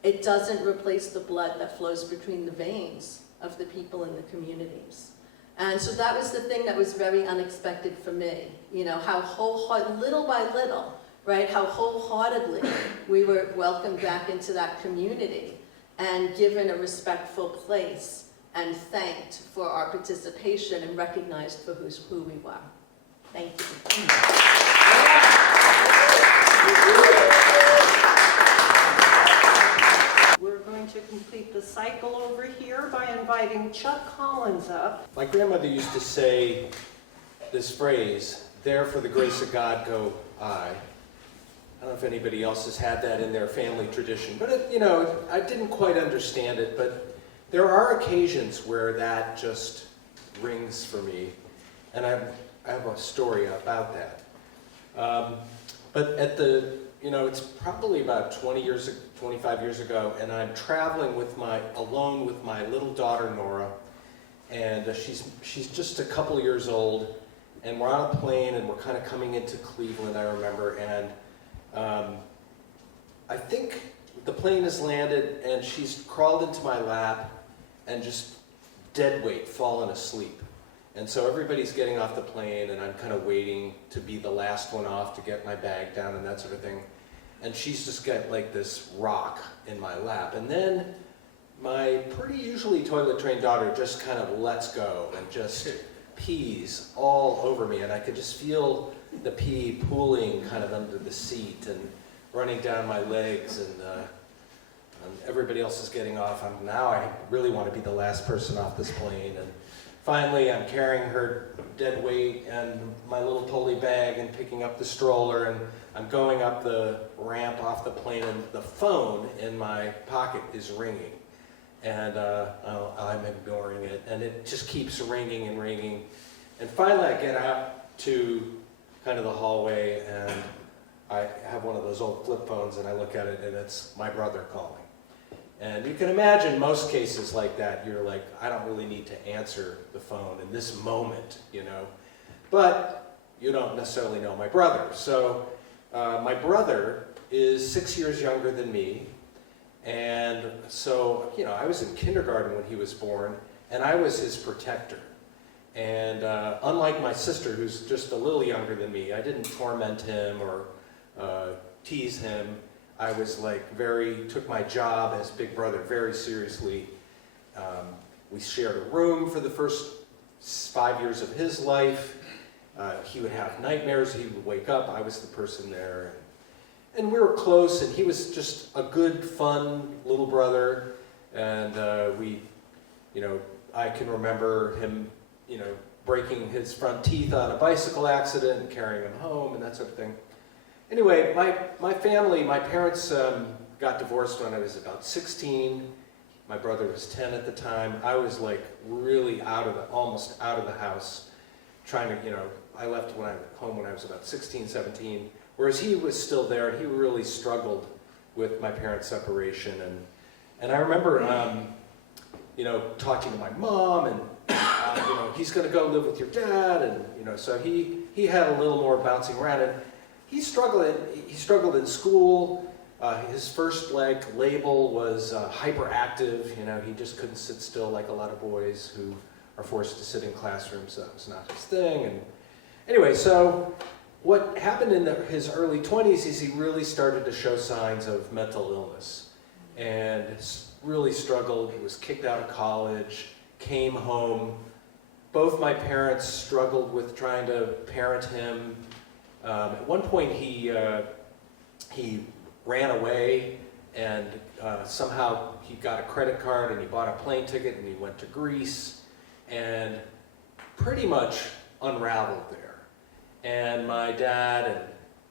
it doesn't replace the blood that flows between the veins of the people in the communities. And so that was the thing that was very unexpected for me. You know, how little by little, right, how wholeheartedly we were welcomed back into that community and given a respectful place and thanked for our participation and recognized for who we were. Thank you. We're going to complete the cycle over here by inviting Chuck Collins up. My grandmother used to say this phrase, "There for the grace of God go I." I don't know if anybody else has had that in their family tradition, but you know, I didn't quite understand it, but there are occasions where that just rings for me, and I have a story about that. But at the, you know, it's probably about 25 years ago, and I'm traveling alone with my little daughter, Nora, and she's just a couple years old, and we're on a plane, and we're kind of coming into Cleveland, I remember, and I think the plane has landed, and she's crawled into my lap and just dead weight, fallen asleep. And so everybody's getting off the plane, and I'm kind of waiting to be the last one off to get my bag down and that sort of thing. And she's just got like this rock in my lap. And then my pretty usually toilet-trained daughter just kind of lets go and just pees all over me. And I could just feel the pee pooling kind of under the seat and running down my legs. And everybody else is getting off. Now I really want to be the last person off this plane. And finally, I'm carrying her dead weight and my little poly bag and picking up the stroller, and I'm going up the ramp off the plane, and the phone in my pocket is ringing. And I'm ignoring it, and it just keeps ringing and ringing. And finally, I get out to kind of the hallway, and I have one of those old flip phones, and I look at it, and it's my brother calling. And you can imagine most cases like that, you're like, I don't really need to answer the phone in this moment, you know. But you don't necessarily know my brother. So my brother is 6 years younger than me. And so, you know, I was in kindergarten when he was born, and I was his protector. And unlike my sister, who's just a little younger than me, I didn't torment him or tease him. I was like took my job as big brother very seriously. We shared a room for the first 5 years of his life. He would have nightmares, he would wake up, I was the person there. And we were close, and he was just a good, fun little brother. And I can remember him, breaking his front teeth on a bicycle accident and carrying him home and that sort of thing. Anyway, my family, my parents got divorced when I was about 16. My brother was 10 at the time. I was like really almost out of the house, trying to, I left home when I was about 16, 17, whereas he was still there, and he really struggled with my parents' separation. And I remember, talking to my mom, and, he's going to go live with your dad, and, so he had a little more bouncing around. And he struggled in school. His first label was hyperactive. He just couldn't sit still like a lot of boys who are forced to sit in classrooms. That was not his thing. And anyway, so what happened in his early 20s is he really started to show signs of mental illness and really struggled. He was kicked out of college, came home. Both my parents struggled with trying to parent him. At one point, he ran away, and somehow he got a credit card, and he bought a plane ticket, and he went to Greece, and pretty much unraveled there. And my dad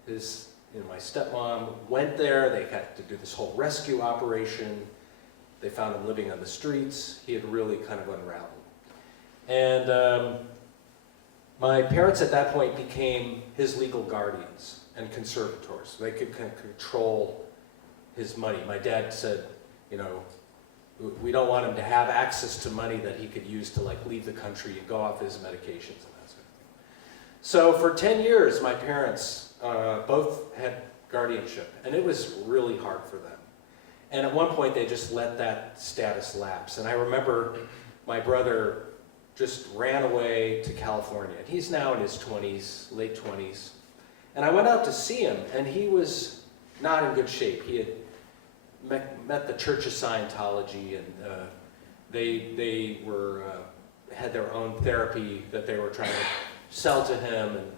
and my stepmom went there. They had to do this whole rescue operation. They found him living on the streets. He had really kind of unraveled. And my parents at that point became his legal guardians and conservators. They could control his money. My dad said, we don't want him to have access to money that he could use to leave the country and go off his medications and that sort of thing. So for 10 years, my parents both had guardianship, and it was really hard for them. And at one point, they just let that status lapse. And I remember my brother just ran away to California. And he's now in his 20s, late 20s. And I went out to see him, and he was not in good shape. He had met the Church of Scientology, and they had their own therapy that they were trying to sell to him. And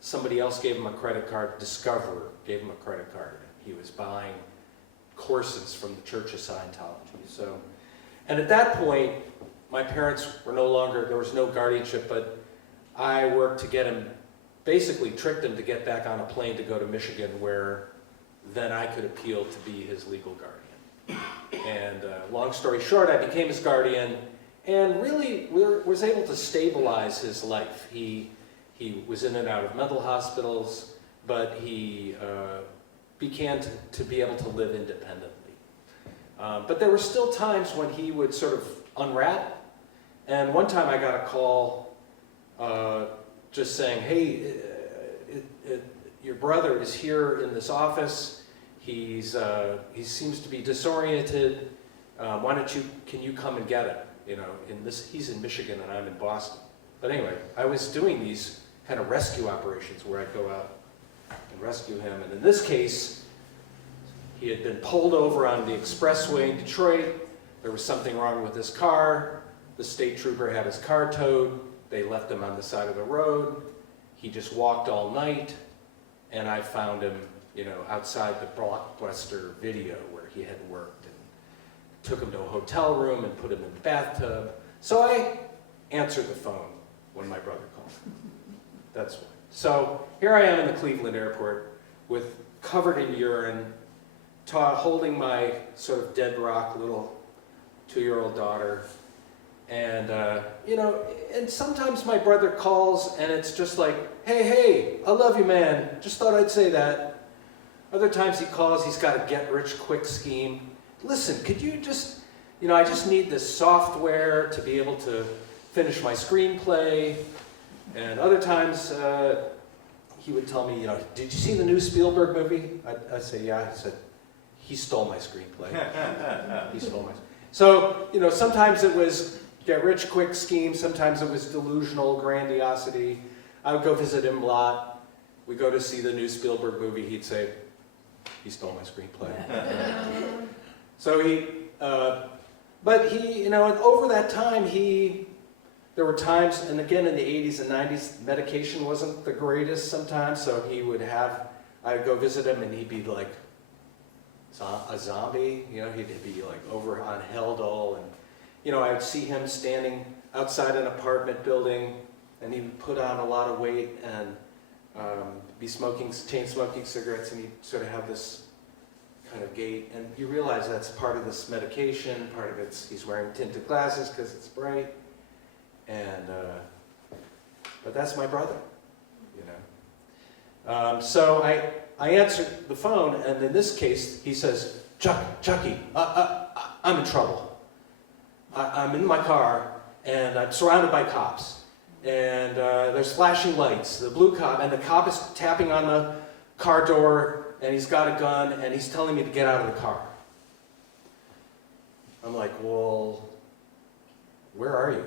somebody else gave him a credit card. Discover gave him a credit card. He was buying courses from the Church of Scientology. And at that point, my parents were no longer, there was no guardianship, but I worked to get him, basically tricked him to get back on a plane to go to Michigan, where then I could appeal to be his legal guardian. And long story short, I became his guardian and really was able to stabilize his life. He was in and out of mental hospitals, but he began to be able to live independently. But there were still times when he would sort of unravel. And one time I got a call just saying, hey, your brother is here in this office. He seems to be disoriented. Why don't you, can you come and get him? You know, he's in Michigan and I'm in Boston. But anyway, I was doing these kind of rescue operations where I'd go out and rescue him. And in this case, he had been pulled over on the expressway in Detroit. There was something wrong with his car. The state trooper had his car towed. They left him on the side of the road. He just walked all night, and I found him, you know, outside the Blockbuster Video where he had worked, and took him to a hotel room and put him in the bathtub. So I answered the phone when my brother called. That's why. So here I am in the Cleveland airport with covered in urine, holding my sort of dead rock little 2-year-old daughter. And, you know, and sometimes my brother calls and it's just like, hey, I love you, man. Just thought I'd say that. Other times he calls, he's got a get-rich-quick scheme. Listen, could you just, you know, I just need this software to be able to finish my screenplay. And other times he would tell me, you know, did you see the new Spielberg movie? I'd say, yeah. He said, he stole my screenplay. He stole my. So, you know, sometimes it was get-rich-quick scheme. Sometimes it was delusional grandiosity. I would go visit him a lot. We go to see the new Spielberg movie. He'd say, he stole my screenplay. So but he, you know, over that time, there were times, and again in the 80s and 90s, medication wasn't the greatest sometimes, so I'd go visit him and he'd be like a zombie, you know, he'd be like over on Haldol, and, you know, I'd see him standing outside an apartment building, and he'd put on a lot of weight and be chain smoking cigarettes, and he'd sort of have this kind of gait, and you realize that's part of this medication, part of it's he's wearing tinted glasses because it's bright, and but that's my brother, you know. So I answered the phone, and in this case he says, Chucky, I'm in trouble. I'm in my car and I'm surrounded by cops, and there's flashing lights, the blue cop, and the cop is tapping on the car door, and he's got a gun, and he's telling me to get out of the car. I'm like, well, where are you?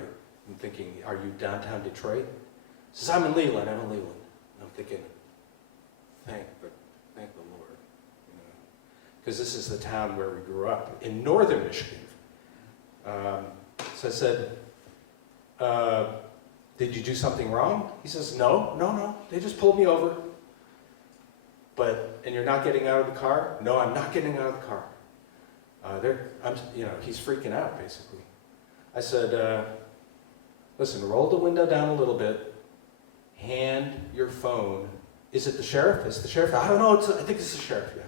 I'm thinking, are you downtown Detroit? He says, I'm in Leland. And I'm thinking, thank the Lord. Because this is the town where we grew up, in northern Michigan. So I said, did you do something wrong? He says, no, they just pulled me over. And you're not getting out of the car? No, I'm not getting out of the car. He's freaking out, basically. I said, listen, roll the window down a little bit, hand your phone. Is it the sheriff? Is it the sheriff? I don't know, I think it's the sheriff, yeah.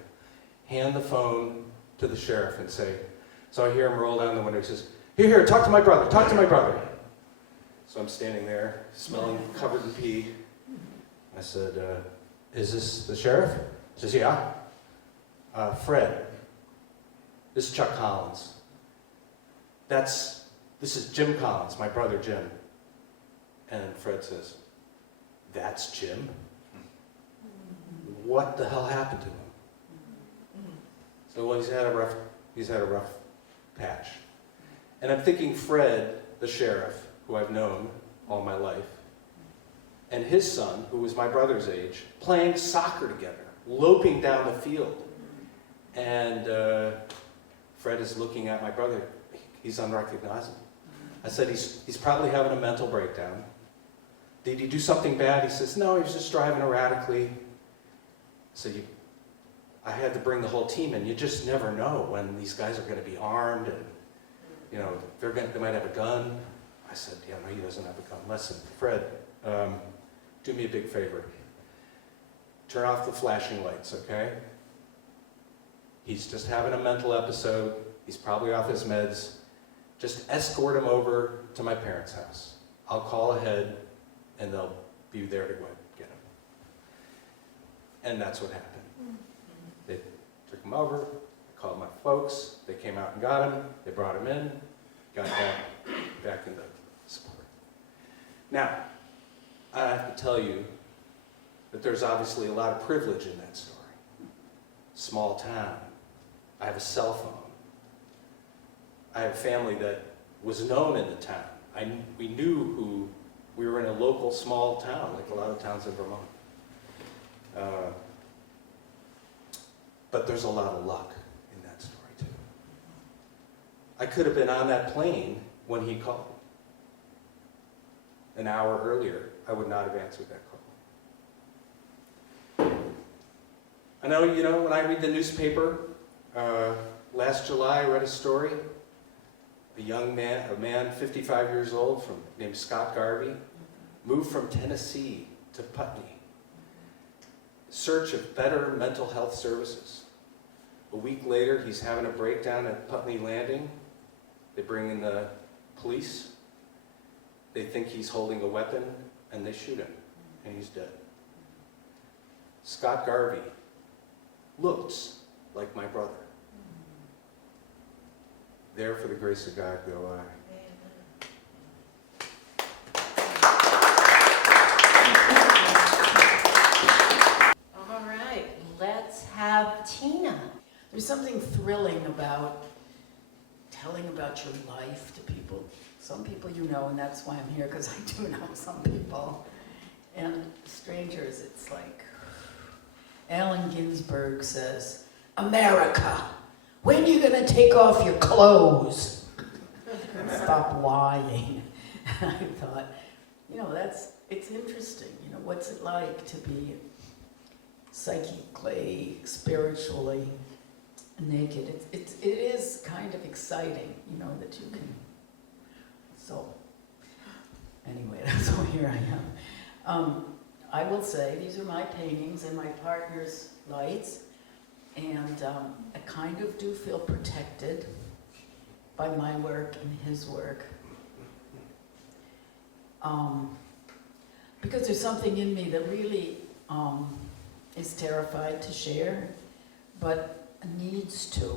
Hand the phone to the sheriff and say, so I hear him roll down the window. He says, here, talk to my brother. So I'm standing there, smelling, covered in pee. I said, is this the sheriff? He says, yeah. Fred, this is Chuck Collins. This is Jim Collins, my brother Jim. And Fred says, that's Jim? What the hell happened to him? So he's had a rough patch. And I'm thinking Fred, the sheriff, who I've known all my life, and his son, who was my brother's age, playing soccer together, loping down the field. And Fred is looking at my brother. He's unrecognizable. I said, he's probably having a mental breakdown. Did he do something bad? He says, no, he was just driving erratically. So I had to bring the whole team in. You just never know when these guys are going to be armed, and you know they might have a gun. I said, yeah, no, he doesn't have a gun. Listen, Fred, do me a big favor. Turn off the flashing lights, okay? He's just having a mental episode. He's probably off his meds. Just escort him over to my parents' house. I'll call ahead, and they'll be there to go get him. And that's what happened. They took him over. I called my folks. They came out and got him. They brought him in. Got back in the support. Now, I have to tell you that there's obviously a lot of privilege in that story. Small town. I have a cell phone. I have family that was known in the town. We knew who, we were in a local small town, like a lot of towns in Vermont. But there's a lot of luck in that story too. I could have been on that plane when he called. An hour earlier, I would not have answered that call. I know, when I read the newspaper, last July I read a story. A man 55 years old named Scott Garvey, moved from Tennessee to Putney. Search of better mental health services. A week later, he's having a breakdown at Putney Landing. They bring in the police. They think he's holding a weapon, and they shoot him, and he's dead. Scott Garvey looks like my brother. There for the grace of God go I. All right, let's have Tina. There's something thrilling about telling about your life to people. Some people you know, and that's why I'm here, because I do know some people. And strangers, it's like, Allen Ginsberg says, America, when are you going to take off your clothes? Stop lying. I thought, it's interesting. What's it like to be psychically, spiritually naked? It is kind of exciting, that you can. So, anyway, so here I am. I will say these are my paintings and my partner's lights, and I kind of do feel protected by my work and his work. Because there's something in me that really is terrified to share, but needs to.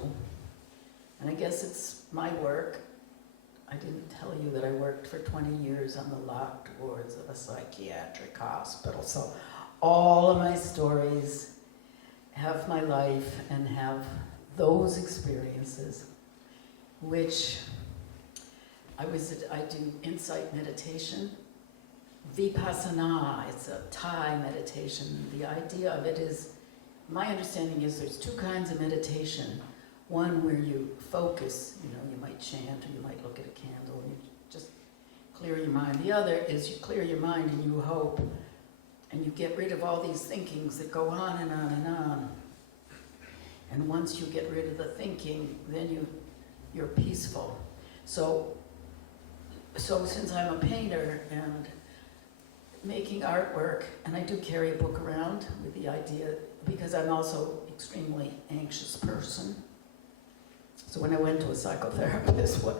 And I guess it's my work. I didn't tell you that I worked for 20 years on the locked wards of a psychiatric hospital. So all of my stories have my life and have those experiences, which I do insight meditation. Vipassana, it's a Thai meditation. The idea of it is, my understanding is there's two kinds of meditation. One where you focus, you might chant or you might look at a candle and you just clear your mind. The other is you clear your mind and you hope and you get rid of all these thinkings that go on and on and on. And once you get rid of the thinking, then you're peaceful. So since I'm a painter and making artwork, and I do carry a book around with the idea, because I'm also an extremely anxious person. So when I went to a psychotherapist,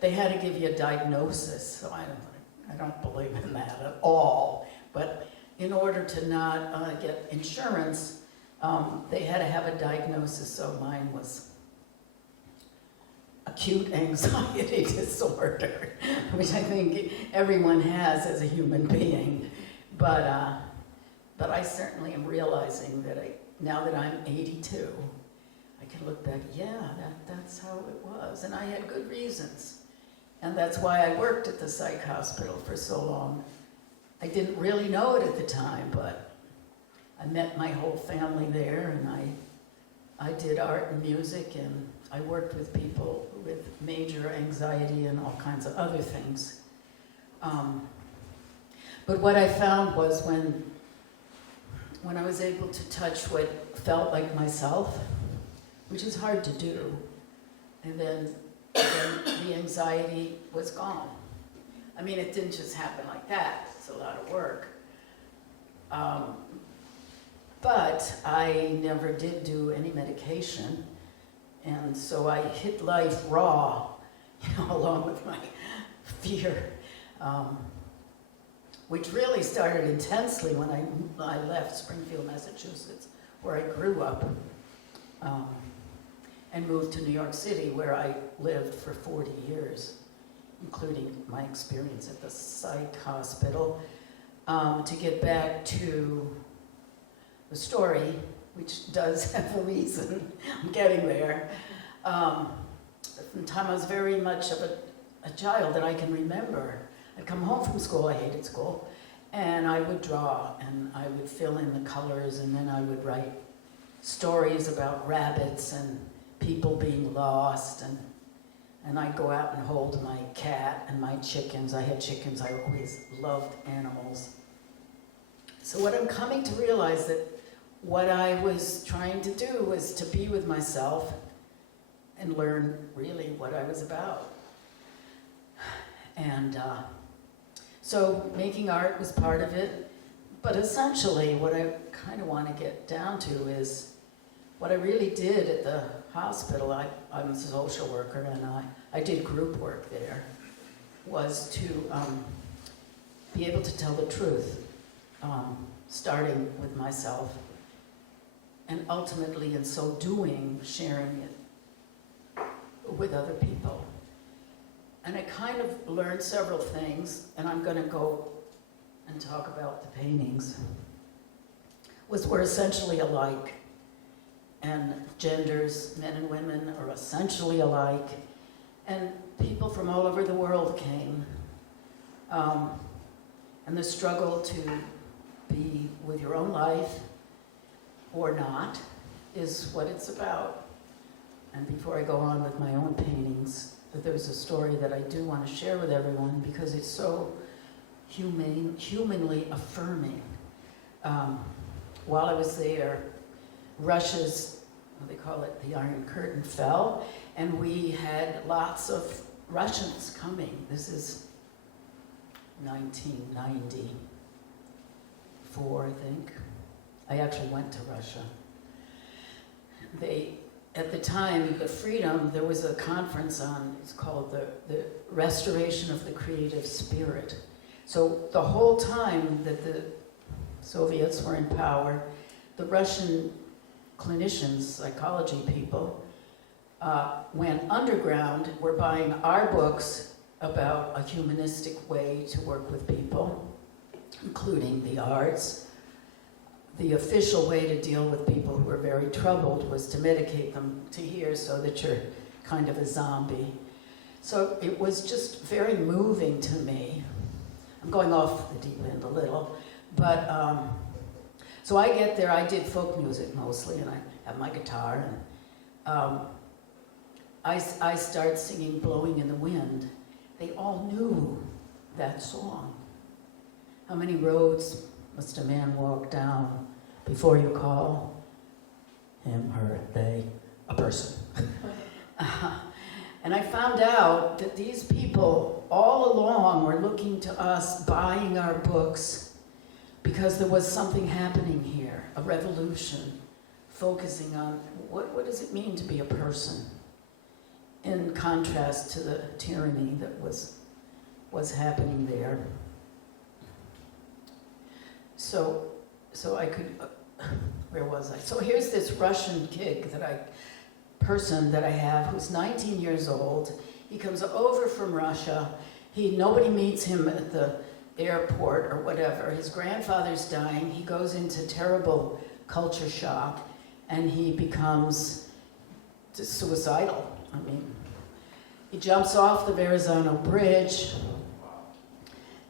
they had to give you a diagnosis, so I don't believe in that at all. But in order to not get insurance, they had to have a diagnosis, so mine was acute anxiety disorder, which I think everyone has as a human being. But I certainly am realizing that now that I'm 82, I can look back, that's how it was. And I had good reasons. And that's why I worked at the psych hospital for so long. I didn't really know it at the time, but I met my whole family there, and I did art and music, and I worked with people with major anxiety and all kinds of other things. But what I found was when I was able to touch what felt like myself, which is hard to do, and then the anxiety was gone. I mean, it didn't just happen like that. It's a lot of work. But I never did do any medication, and so I hit life raw, along with my fear, which really started intensely when I left Springfield, Massachusetts, where I grew up, and moved to New York City, where I lived for 40 years, including my experience at the psych hospital. To get back to the story, which does have a reason, I'm getting there. From the time I was very much of a child that I can remember, I'd come home from school, I hated school, and I would draw, and I would fill in the colors, and then I would write stories about rabbits and people being lost, and I'd go out and hold my cat and my chickens. I had chickens, I always loved animals. So what I'm coming to realize that what I was trying to do was to be with myself and learn really what I was about. And so making art was part of it, but essentially what I kind of want to get down to is what I really did at the hospital. I'm a social worker, and I did group work there, was to be able to tell the truth, starting with myself, and ultimately in so doing, sharing it with other people. And I kind of learned several things, and I'm going to go and talk about the paintings. We're essentially alike, and genders, men and women, are essentially alike, and people from all over the world came. And the struggle to be with your own life or not is what it's about. And before I go on with my own paintings, there's a story that I do want to share with everyone because it's so humanly affirming. While I was there, Russia's, they call it the Iron Curtain, fell, and we had lots of Russians coming. This is 1994, I think. I actually went to Russia. At the time, the Freedom, there was a conference on, it's called the Restoration of the Creative Spirit. So the whole time that the Soviets were in power, the Russian clinicians, psychology people, went underground, were buying our books about a humanistic way to work with people, including the arts. The official way to deal with people who were very troubled was to medicate them to here so that you're kind of a zombie. So it was just very moving to me. I'm going off the deep end a little, but so I get there, I did folk music mostly, and I have my guitar, and I start singing Blowing in the Wind. They all knew that song. How many roads must a man walk down before you call him, her, they, a person? And I found out that these people all along were looking to us, buying our books, because there was something happening here, a revolution, focusing on what does it mean to be a person, in contrast to the tyranny that was happening there. So I could, where was I? So here's this Russian person that I have who's 19 years old. He comes over from Russia. Nobody meets him at the airport or whatever. His grandfather's dying. He goes into terrible culture shock, and he becomes suicidal. I mean, he jumps off the Verrazano Bridge,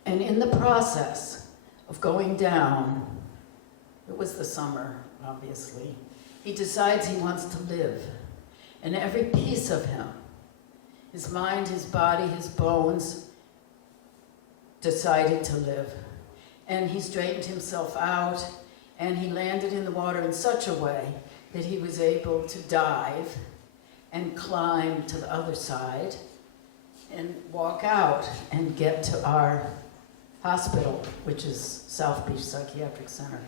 and in the process of going down, it was the summer, obviously, he decides he wants to live. And every piece of him, his mind, his body, his bones, decided to live. And he straightened himself out, and he landed in the water in such a way that he was able to dive and climb to the other side and walk out and get to our hospital, which is South Beach Psychiatric Center,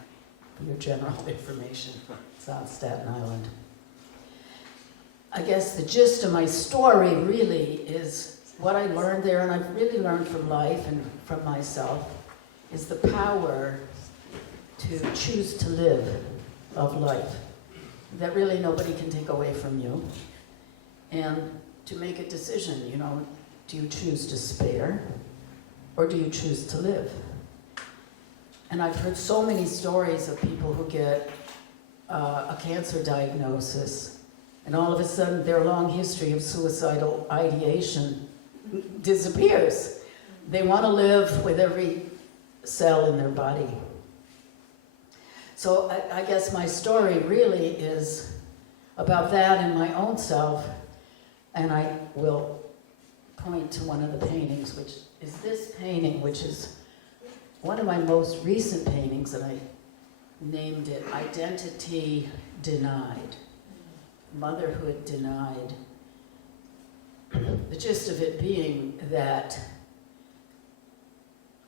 for your general information. It's on Staten Island. I guess the gist of my story really is what I learned there, and I've really learned from life and from myself, is the power to choose to live of life. That really nobody can take away from you. And to make a decision, do you choose to spare, or do you choose to live? And I've heard so many stories of people who get a cancer diagnosis, and all of a sudden their long history of suicidal ideation disappears. They want to live with every cell in their body. So I guess my story really is about that in my own self, and I will point to one of the paintings, which is this painting, which is one of my most recent paintings, and I named it Identity Denied, Motherhood Denied. The gist of it being that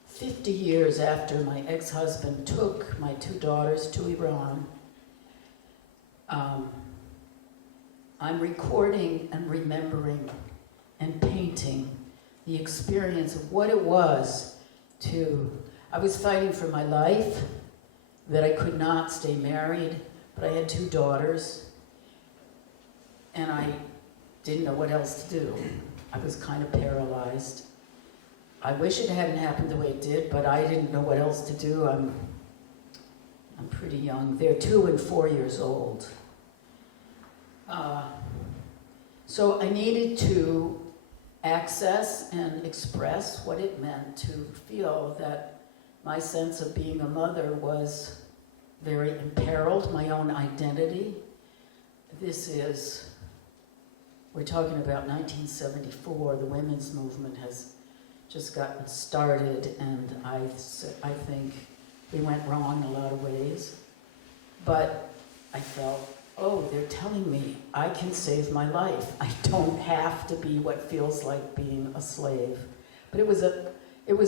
50 years after my ex-husband took my 2 daughters to Iran, I'm recording and remembering and painting the experience of what it was I was fighting for my life, that I could not stay married, but I had 2 daughters, and I didn't know what else to do. I was kind of paralyzed. I wish it hadn't happened the way it did, but I didn't know what else to do. I'm pretty young. They're 2 and 4 years old. So I needed to access and express what it meant to feel that my sense of being a mother was very imperiled, my own identity. We're talking about 1974, the women's movement has just gotten started, and I think we went wrong in a lot of ways. But I felt, oh, they're telling me I can save my life. I don't have to be what feels like being a slave. But it was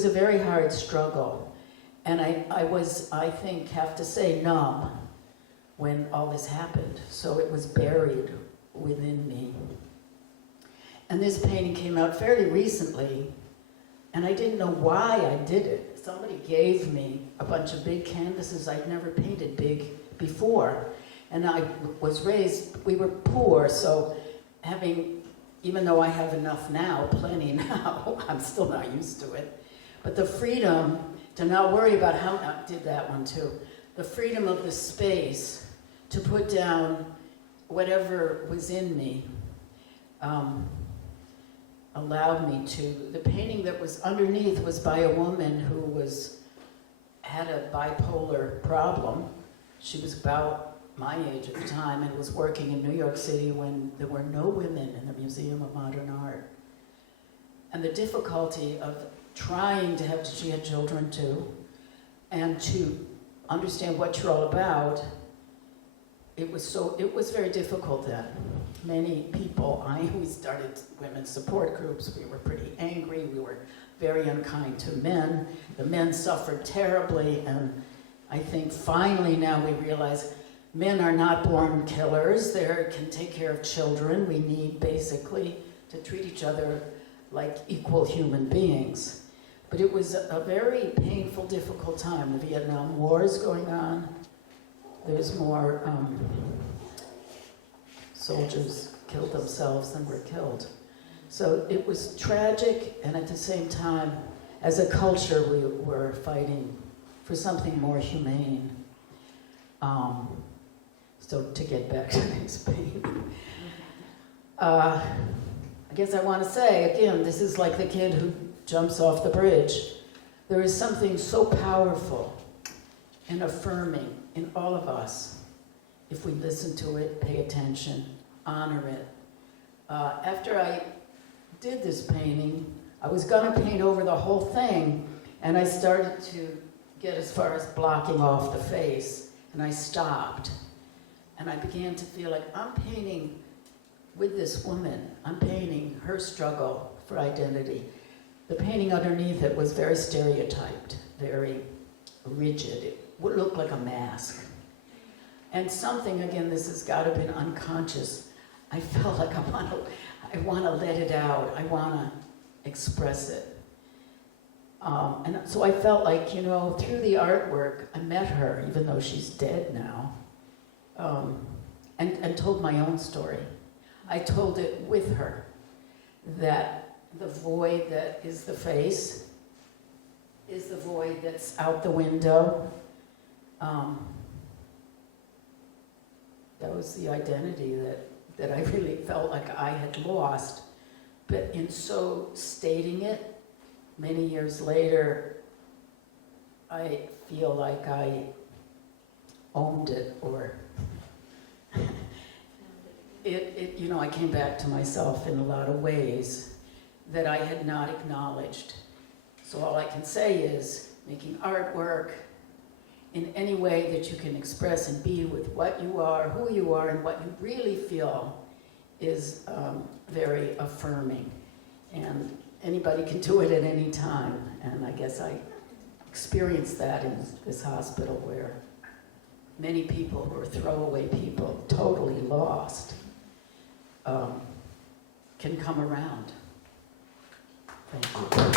a very hard struggle. And I was, I think, have to say, numb when all this happened. So it was buried within me. And this painting came out fairly recently, and I didn't know why I did it. Somebody gave me a bunch of big canvases. I'd never painted big before. And I was raised, we were poor, so even though I have enough now, plenty now, I'm still not used to it. But the freedom to not worry about how, I did that one too. The freedom of the space to put down whatever was in me allowed me to. The painting that was underneath was by a woman who had a bipolar problem. She was about my age at the time and was working in New York City when there were no women in the Museum of Modern Art. And the difficulty of trying to have, she had children too, and to understand what you're all about, it was very difficult then. Many people, we started women's support groups, we were pretty angry, we were very unkind to men. The men suffered terribly, and I think finally now we realize men are not born killers, they can take care of children. We need basically to treat each other like equal human beings. But it was a very painful, difficult time. The Vietnam War is going on. There's more soldiers killed themselves than were killed. So it was tragic, and at the same time, as a culture, we were fighting for something more humane. So to get back to this painting. I guess I want to say, again, this is like the kid who jumps off the bridge. There is something so powerful and affirming in all of us if we listen to it, pay attention, honor it. After I did this painting, I was going to paint over the whole thing, and I started to get as far as blocking off the face, and I stopped. And I began to feel like I'm painting with this woman. I'm painting her struggle for identity. The painting underneath it was very stereotyped, very rigid. It would look like a mask. And something, again, this has got to have been unconscious. I felt like I want to let it out. I want to express it. And so I felt like, through the artwork, I met her, even though she's dead now, and told my own story. I told it with her, that the void that is the face is the void that's out the window. That was the identity that I really felt like I had lost. But in so stating it, many years later, I feel like I owned it, or I came back to myself in a lot of ways that I had not acknowledged. So all I can say is making artwork in any way that you can express and be with what you are, who you are, and what you really feel is very affirming. And anybody can do it at any time. And I guess I experienced that in this hospital where many people who are throwaway people, totally lost, can come around. Thank you.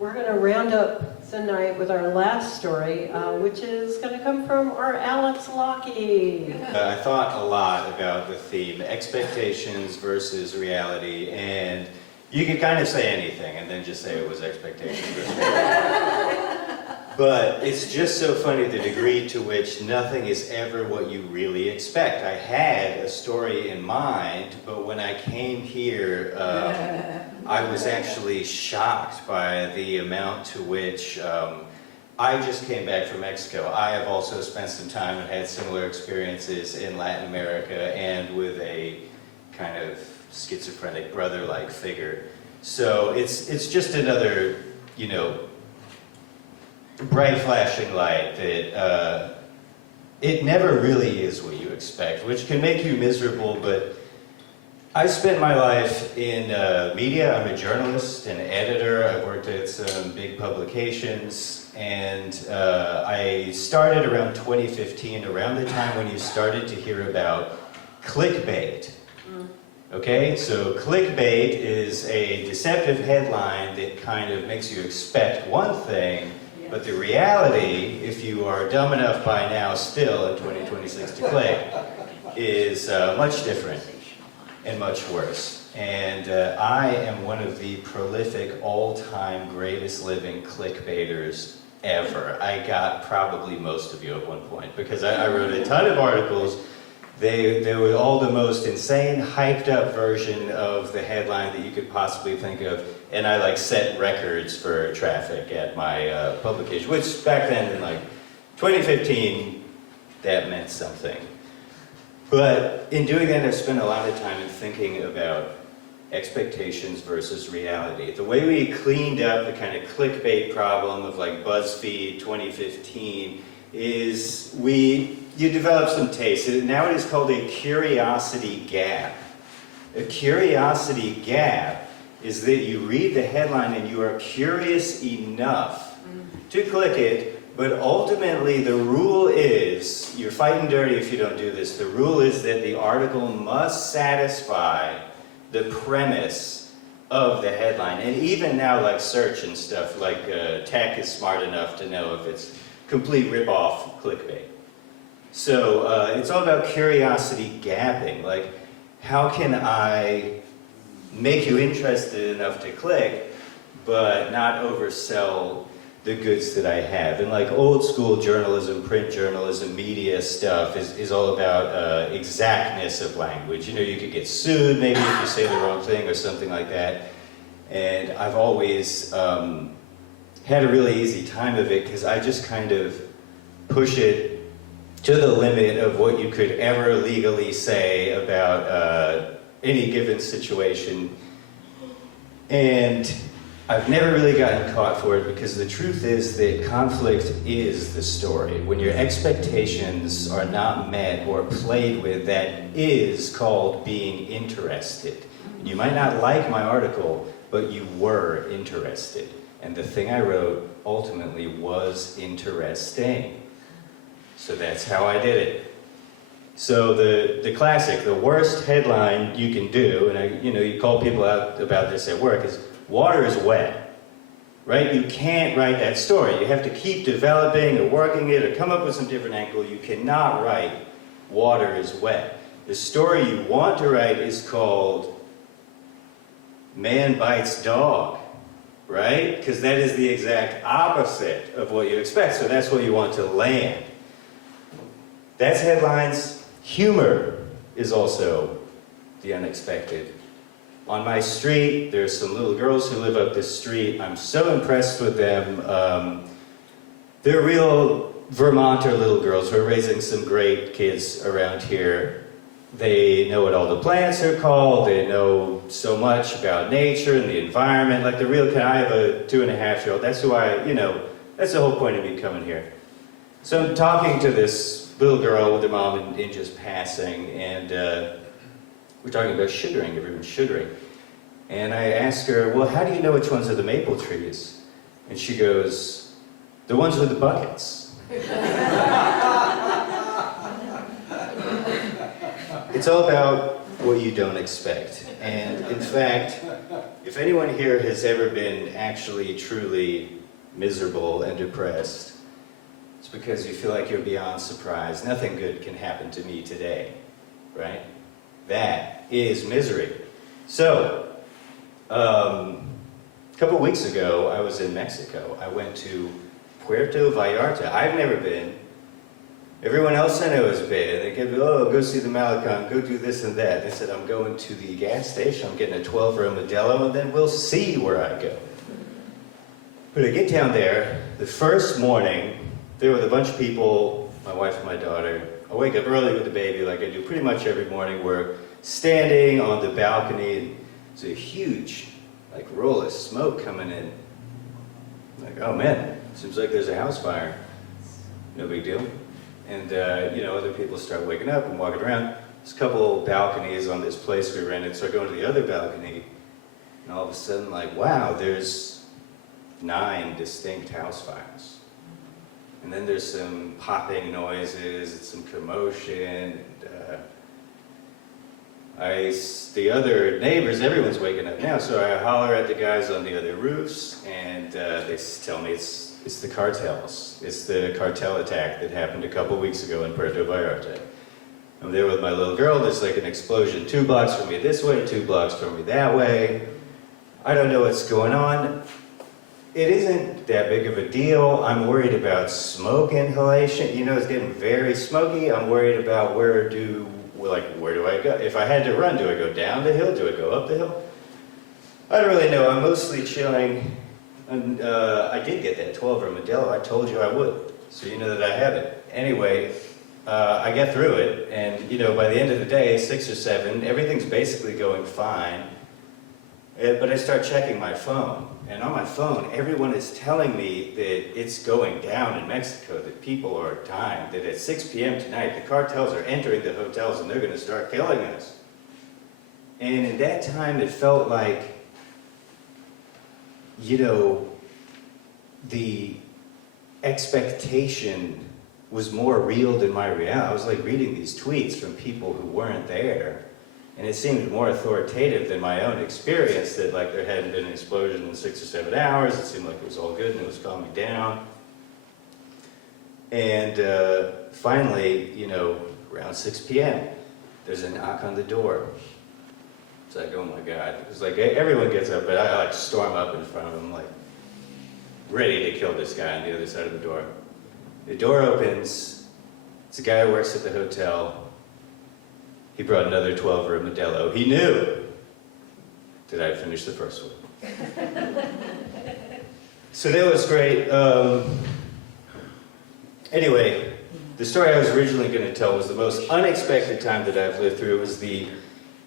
We're going to round up the night with our last story, which is going to come from our Alex Lockie. I thought a lot about the theme, expectations versus reality, and you could kind of say anything and then just say it was expectations versus reality. But it's just so funny the degree to which nothing is ever what you really expect. I had a story in mind, but when I came here, I was actually shocked by the amount to which I just came back from Mexico. I have also spent some time and had similar experiences in Latin America and with a kind of schizophrenic brother-like figure. So it's just another, bright flashing light that it never really is what you expect, which can make you miserable, but I spent my life in media. I'm a journalist, an editor. I've worked at some big publications, and I started around 2015, around the time when you started to hear about clickbait. Okay, so clickbait is a deceptive headline that kind of makes you expect one thing, but the reality, if you are dumb enough by now still in 2026 to click, is much different and much worse. And I am one of the prolific all-time greatest living clickbaiters ever. I got probably most of you at one point because I wrote a ton of articles. They were all the most insane, hyped up version of the headline that you could possibly think of. And I set records for traffic at my publication, which back then in 2015, that meant something. But in doing that, I've spent a lot of time in thinking about expectations versus reality. The way we cleaned up the kind of clickbait problem of BuzzFeed 2015 is you develop some taste. Now it is called a curiosity gap. A curiosity gap is that you read the headline and you are curious enough to click it, but ultimately the rule is, you're fighting dirty if you don't do this, the rule is that the article must satisfy the premise of the headline. And even now, search and stuff, tech is smart enough to know if it's complete rip-off clickbait. So it's all about curiosity gapping. How can I make you interested enough to click, but not oversell the goods that I have? And old school journalism, print journalism, media stuff is all about exactness of language. You could get sued maybe if you say the wrong thing or something like that. And I've always had a really easy time of it because I just kind of push it to the limit of what you could ever legally say about any given situation. And I've never really gotten caught for it because the truth is that conflict is the story. When your expectations are not met or played with, that is called being interested. You might not like my article, but you were interested. And the thing I wrote ultimately was interesting. So that's how I did it. So the classic, the worst headline you can do, and you call people out about this at work, is water is wet, right? You can't write that story. You have to keep developing or working it or come up with some different angle. You cannot write water is wet. The story you want to write is called Man Bites Dog, right? Because that is the exact opposite of what you expect. So that's what you want to land. That's headlines. Humor is also the unexpected. On my street, there's some little girls who live up this street. I'm so impressed with them. They're real Vermonter little girls. We're raising some great kids around here. They know what all the plants are called. They know so much about nature and the environment. Like the real kid, I have a 2.5-year-old. That's who that's the whole point of me coming here. So I'm talking to this little girl with her mom in just passing, and we're talking about sugaring, everyone's sugaring. And I ask her, well, how do you know which ones are the maple trees? And she goes, the ones with the buckets. It's all about what you don't expect. And in fact, if anyone here has ever been actually truly miserable and depressed, it's because you feel like you're beyond surprise. Nothing good can happen to me today, right? That is misery. So, a couple weeks ago, I was in Mexico. I went to Puerto Vallarta. I've never been. Everyone else I know has been. They kept, oh, go see the Malecon, go do this and that. They said, I'm going to the gas station, I'm getting a 12-row Modelo, and then we'll see where I go. But I get down there, the first morning, there were a bunch of people, my wife and my daughter. I wake up early with the baby like I do pretty much every morning. We're standing on the balcony, and there's a huge, roll of smoke coming in. Like, oh man, seems like there's a house fire. No big deal. And, other people start waking up and walking around. There's a couple balconies on this place we rented, so I go to the other balcony, and all of a sudden, wow, there's 9 distinct house fires. And then there's some popping noises, and some commotion, and the other neighbors, everyone's waking up now, so I holler at the guys on the other roofs, and they tell me it's the cartels. It's the cartel attack that happened a couple weeks ago in Puerto Vallarta. I'm there with my little girl, there's an explosion 2 blocks from me this way, 2 blocks from me that way. I don't know what's going on. It isn't that big of a deal. I'm worried about smoke inhalation. It's getting very smoky. I'm worried about where do I go? If I had to run, do I go down the hill? Do I go up the hill? I don't really know. I'm mostly chilling. And I did get that 12-row Modelo. I told you I would. So you know that I have it. Anyway, I get through it. And, by the end of the day, 6 or 7, everything's basically going fine. But I start checking my phone. And on my phone, everyone is telling me that it's going down in Mexico, that people are dying, that at 6 p.m. tonight, the cartels are entering the hotels and they're going to start killing us. And in that time, it felt like, the expectation was more real than my reality. I was reading these tweets from people who weren't there. And it seemed more authoritative than my own experience that there hadn't been an explosion in 6 or 7 hours. It seemed like it was all good and it was calming down. And finally, around 6 p.m., there's a knock on the door. It's like, oh my God. It's everyone gets up, but I storm up in front of them, ready to kill this guy on the other side of the door. The door opens. It's a guy who works at the hotel. He brought another 12-row Modelo. He knew that I'd finished the first one. So that was great. Anyway, the story I was originally going to tell was the most unexpected time that I've lived through. It was the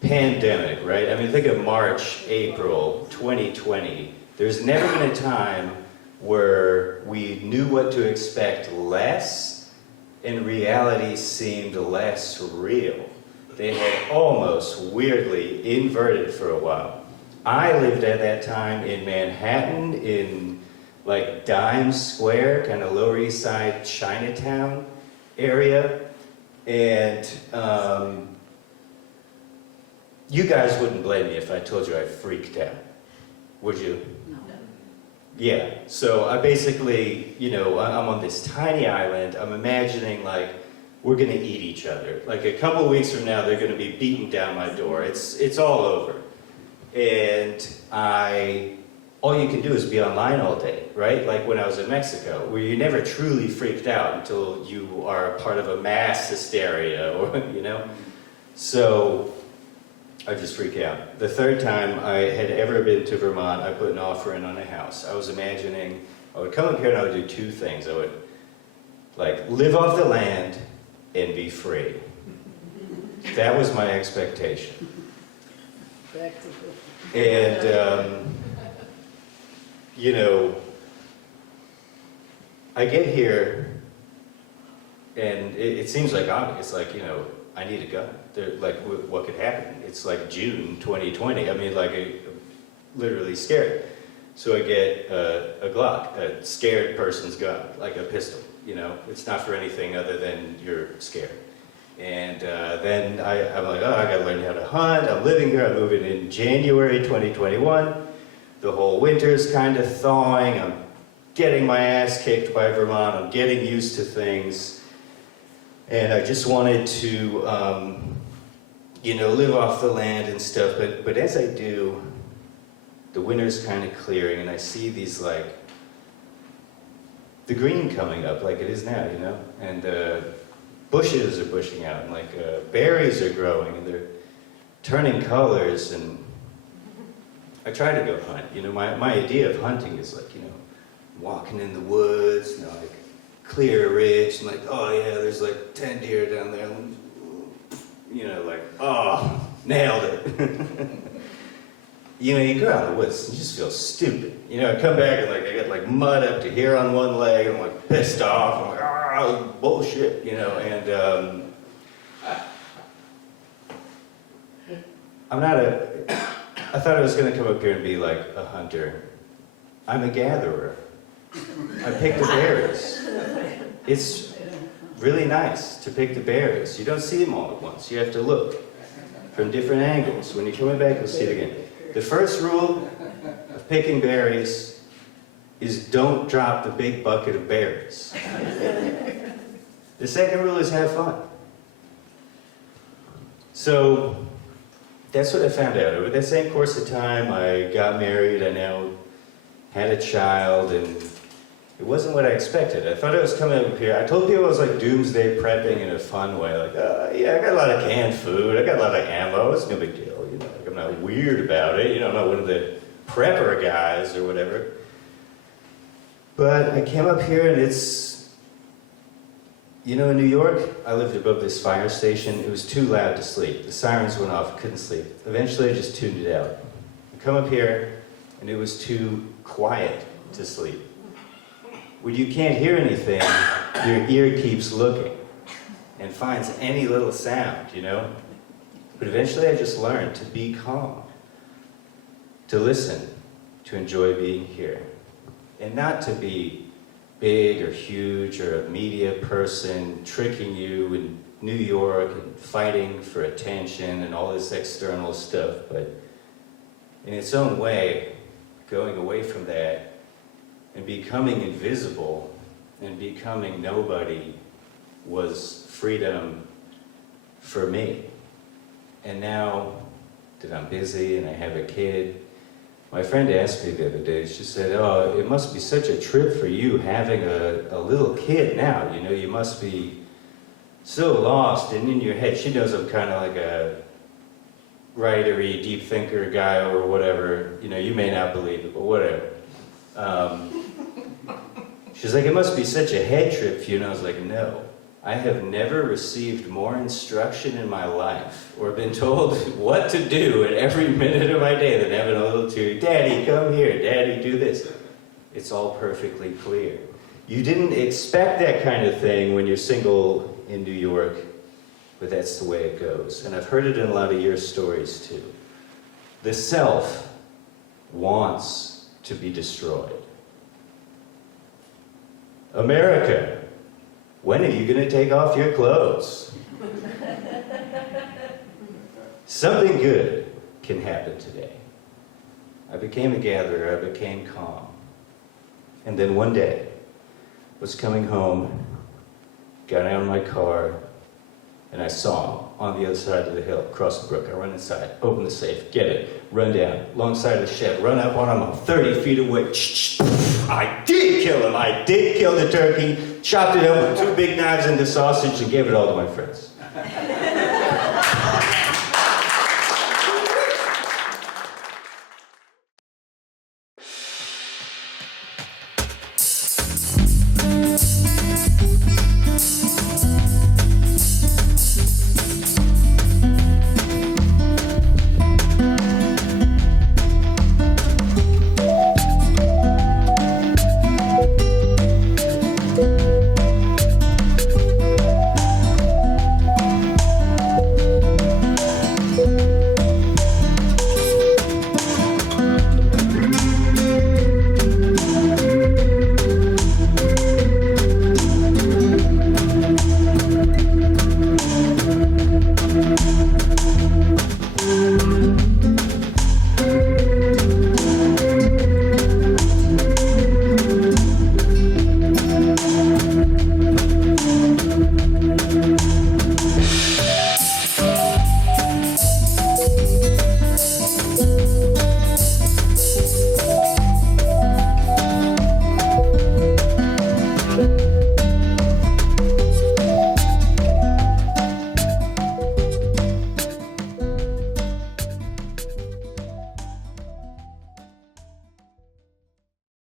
pandemic, right? I mean, think of March, April, 2020. There's never been a time where we knew what to expect less, and reality seemed less real. They had almost weirdly inverted for a while. I lived at that time in Manhattan, in Dimes Square, kind of Lower East Side, Chinatown area. And you guys wouldn't blame me if I told you I freaked out, would you? No. Yeah, so I basically, I'm on this tiny island. I'm imagining we're gonna eat each other. A couple weeks from now, they're gonna be beating down my door. It's all over. And I all you can do is be online all day, right? Like when I was in Mexico, where you never truly freaked out until you are part of a mass hysteria, or, you know? So I just freak out. The third time I had ever been to Vermont, I put an offer in on a house. I was imagining, I would come up here and I would do two things. I would like live off the land and be free. That was my expectation. Back to the... And, you know, I get here and it seems like obvious, like, you know, I need a gun. Like, what could happen? It's like June 2020. I mean, like, I'm literally scared. So I get a Glock, a scared person's gun, like a pistol, you know? It's not for anything other than you're scared. And then I'm like, oh, I gotta learn how to hunt. I'm living here. I'm moving in January 2021. The whole winter's kind of thawing. I'm getting my ass kicked by Vermont. I'm getting used to things. And I just wanted to, you know, live off the land and stuff. But as I do, the winter's kind of clearing, and I see these, like, the green coming up like it is now, you know? And bushes are bushing out, and like berries are growing, and they're turning colors, and I try to go hunt. You know, my idea of hunting is like, you know, walking in the woods, you know, like clear a ridge, and like, oh yeah, there's like 10 deer down there. You know, like, oh, nailed it. You know, you go out in the woods and you just feel stupid. You know, I come back and like I got like mud up to here on one leg, and I'm like pissed off. I'm like, ah, bullshit, you know, and I'm not I thought I was gonna come up here and be like a hunter. I'm a gatherer. I pick the berries. It's really nice to pick the berries. You don't see them all at once. You have to look from different angles. When you're coming back, you'll see it again. The first rule of picking berries is don't drop the big bucket of berries. The second rule is have fun. So that's what I found out. Over that same course of time, I got married. I now had a child, and it wasn't what I expected. I thought I was coming up here. I told people I was like doomsday prepping in a fun way. Like, yeah, I got a lot of canned food. I got a lot of ammo. It's no big deal. You know, like, I'm not weird about it. You know, I'm not one of the prepper guys or whatever. But I came up here, and it's, you know, in New York, I lived above this fire station. It was too loud to sleep. The sirens went off. I couldn't sleep. Eventually, I just tuned it out. I come up here, and it was too quiet to sleep. When you can't hear anything, your ear keeps looking and finds any little sound, you know? But eventually I just learned to be calm, to listen, to enjoy being here, and not to be big or huge or a media person tricking you in New York and fighting for attention and all this external stuff, but in its own way, going away from that and becoming invisible and becoming nobody was freedom for me. And now that I'm busy and I have a kid, my friend asked me the other day, she said, oh, it must be such a trip for you having a little kid now. You know, you must be so lost and in your head. She knows I'm kind of like a writery, deep thinker guy or whatever. You know, you may not believe it, but whatever. She's like, it must be such a head trip for you. And I was like, no. I have never received more instruction in my life or been told what to do at every minute of my day than having a little tutor. Daddy, come here. Daddy, do this. It's all perfectly clear. You didn't expect that kind of thing when you're single in New York, but that's the way it goes. And I've heard it in a lot of your stories too. The self wants to be destroyed. America, when are you going to take off your clothes? Something good can happen today. I became a gatherer, I became calm. And then one day, was coming home, got out of my car, And I saw him on the other side of the hill, across the brook. I run inside, open the safe, get it, run down, long side of the shed, run up on him, I'm 30 feet away. I did kill him. I did kill the turkey, chopped it up with 2 big knives into sausage, and gave it all to my friends.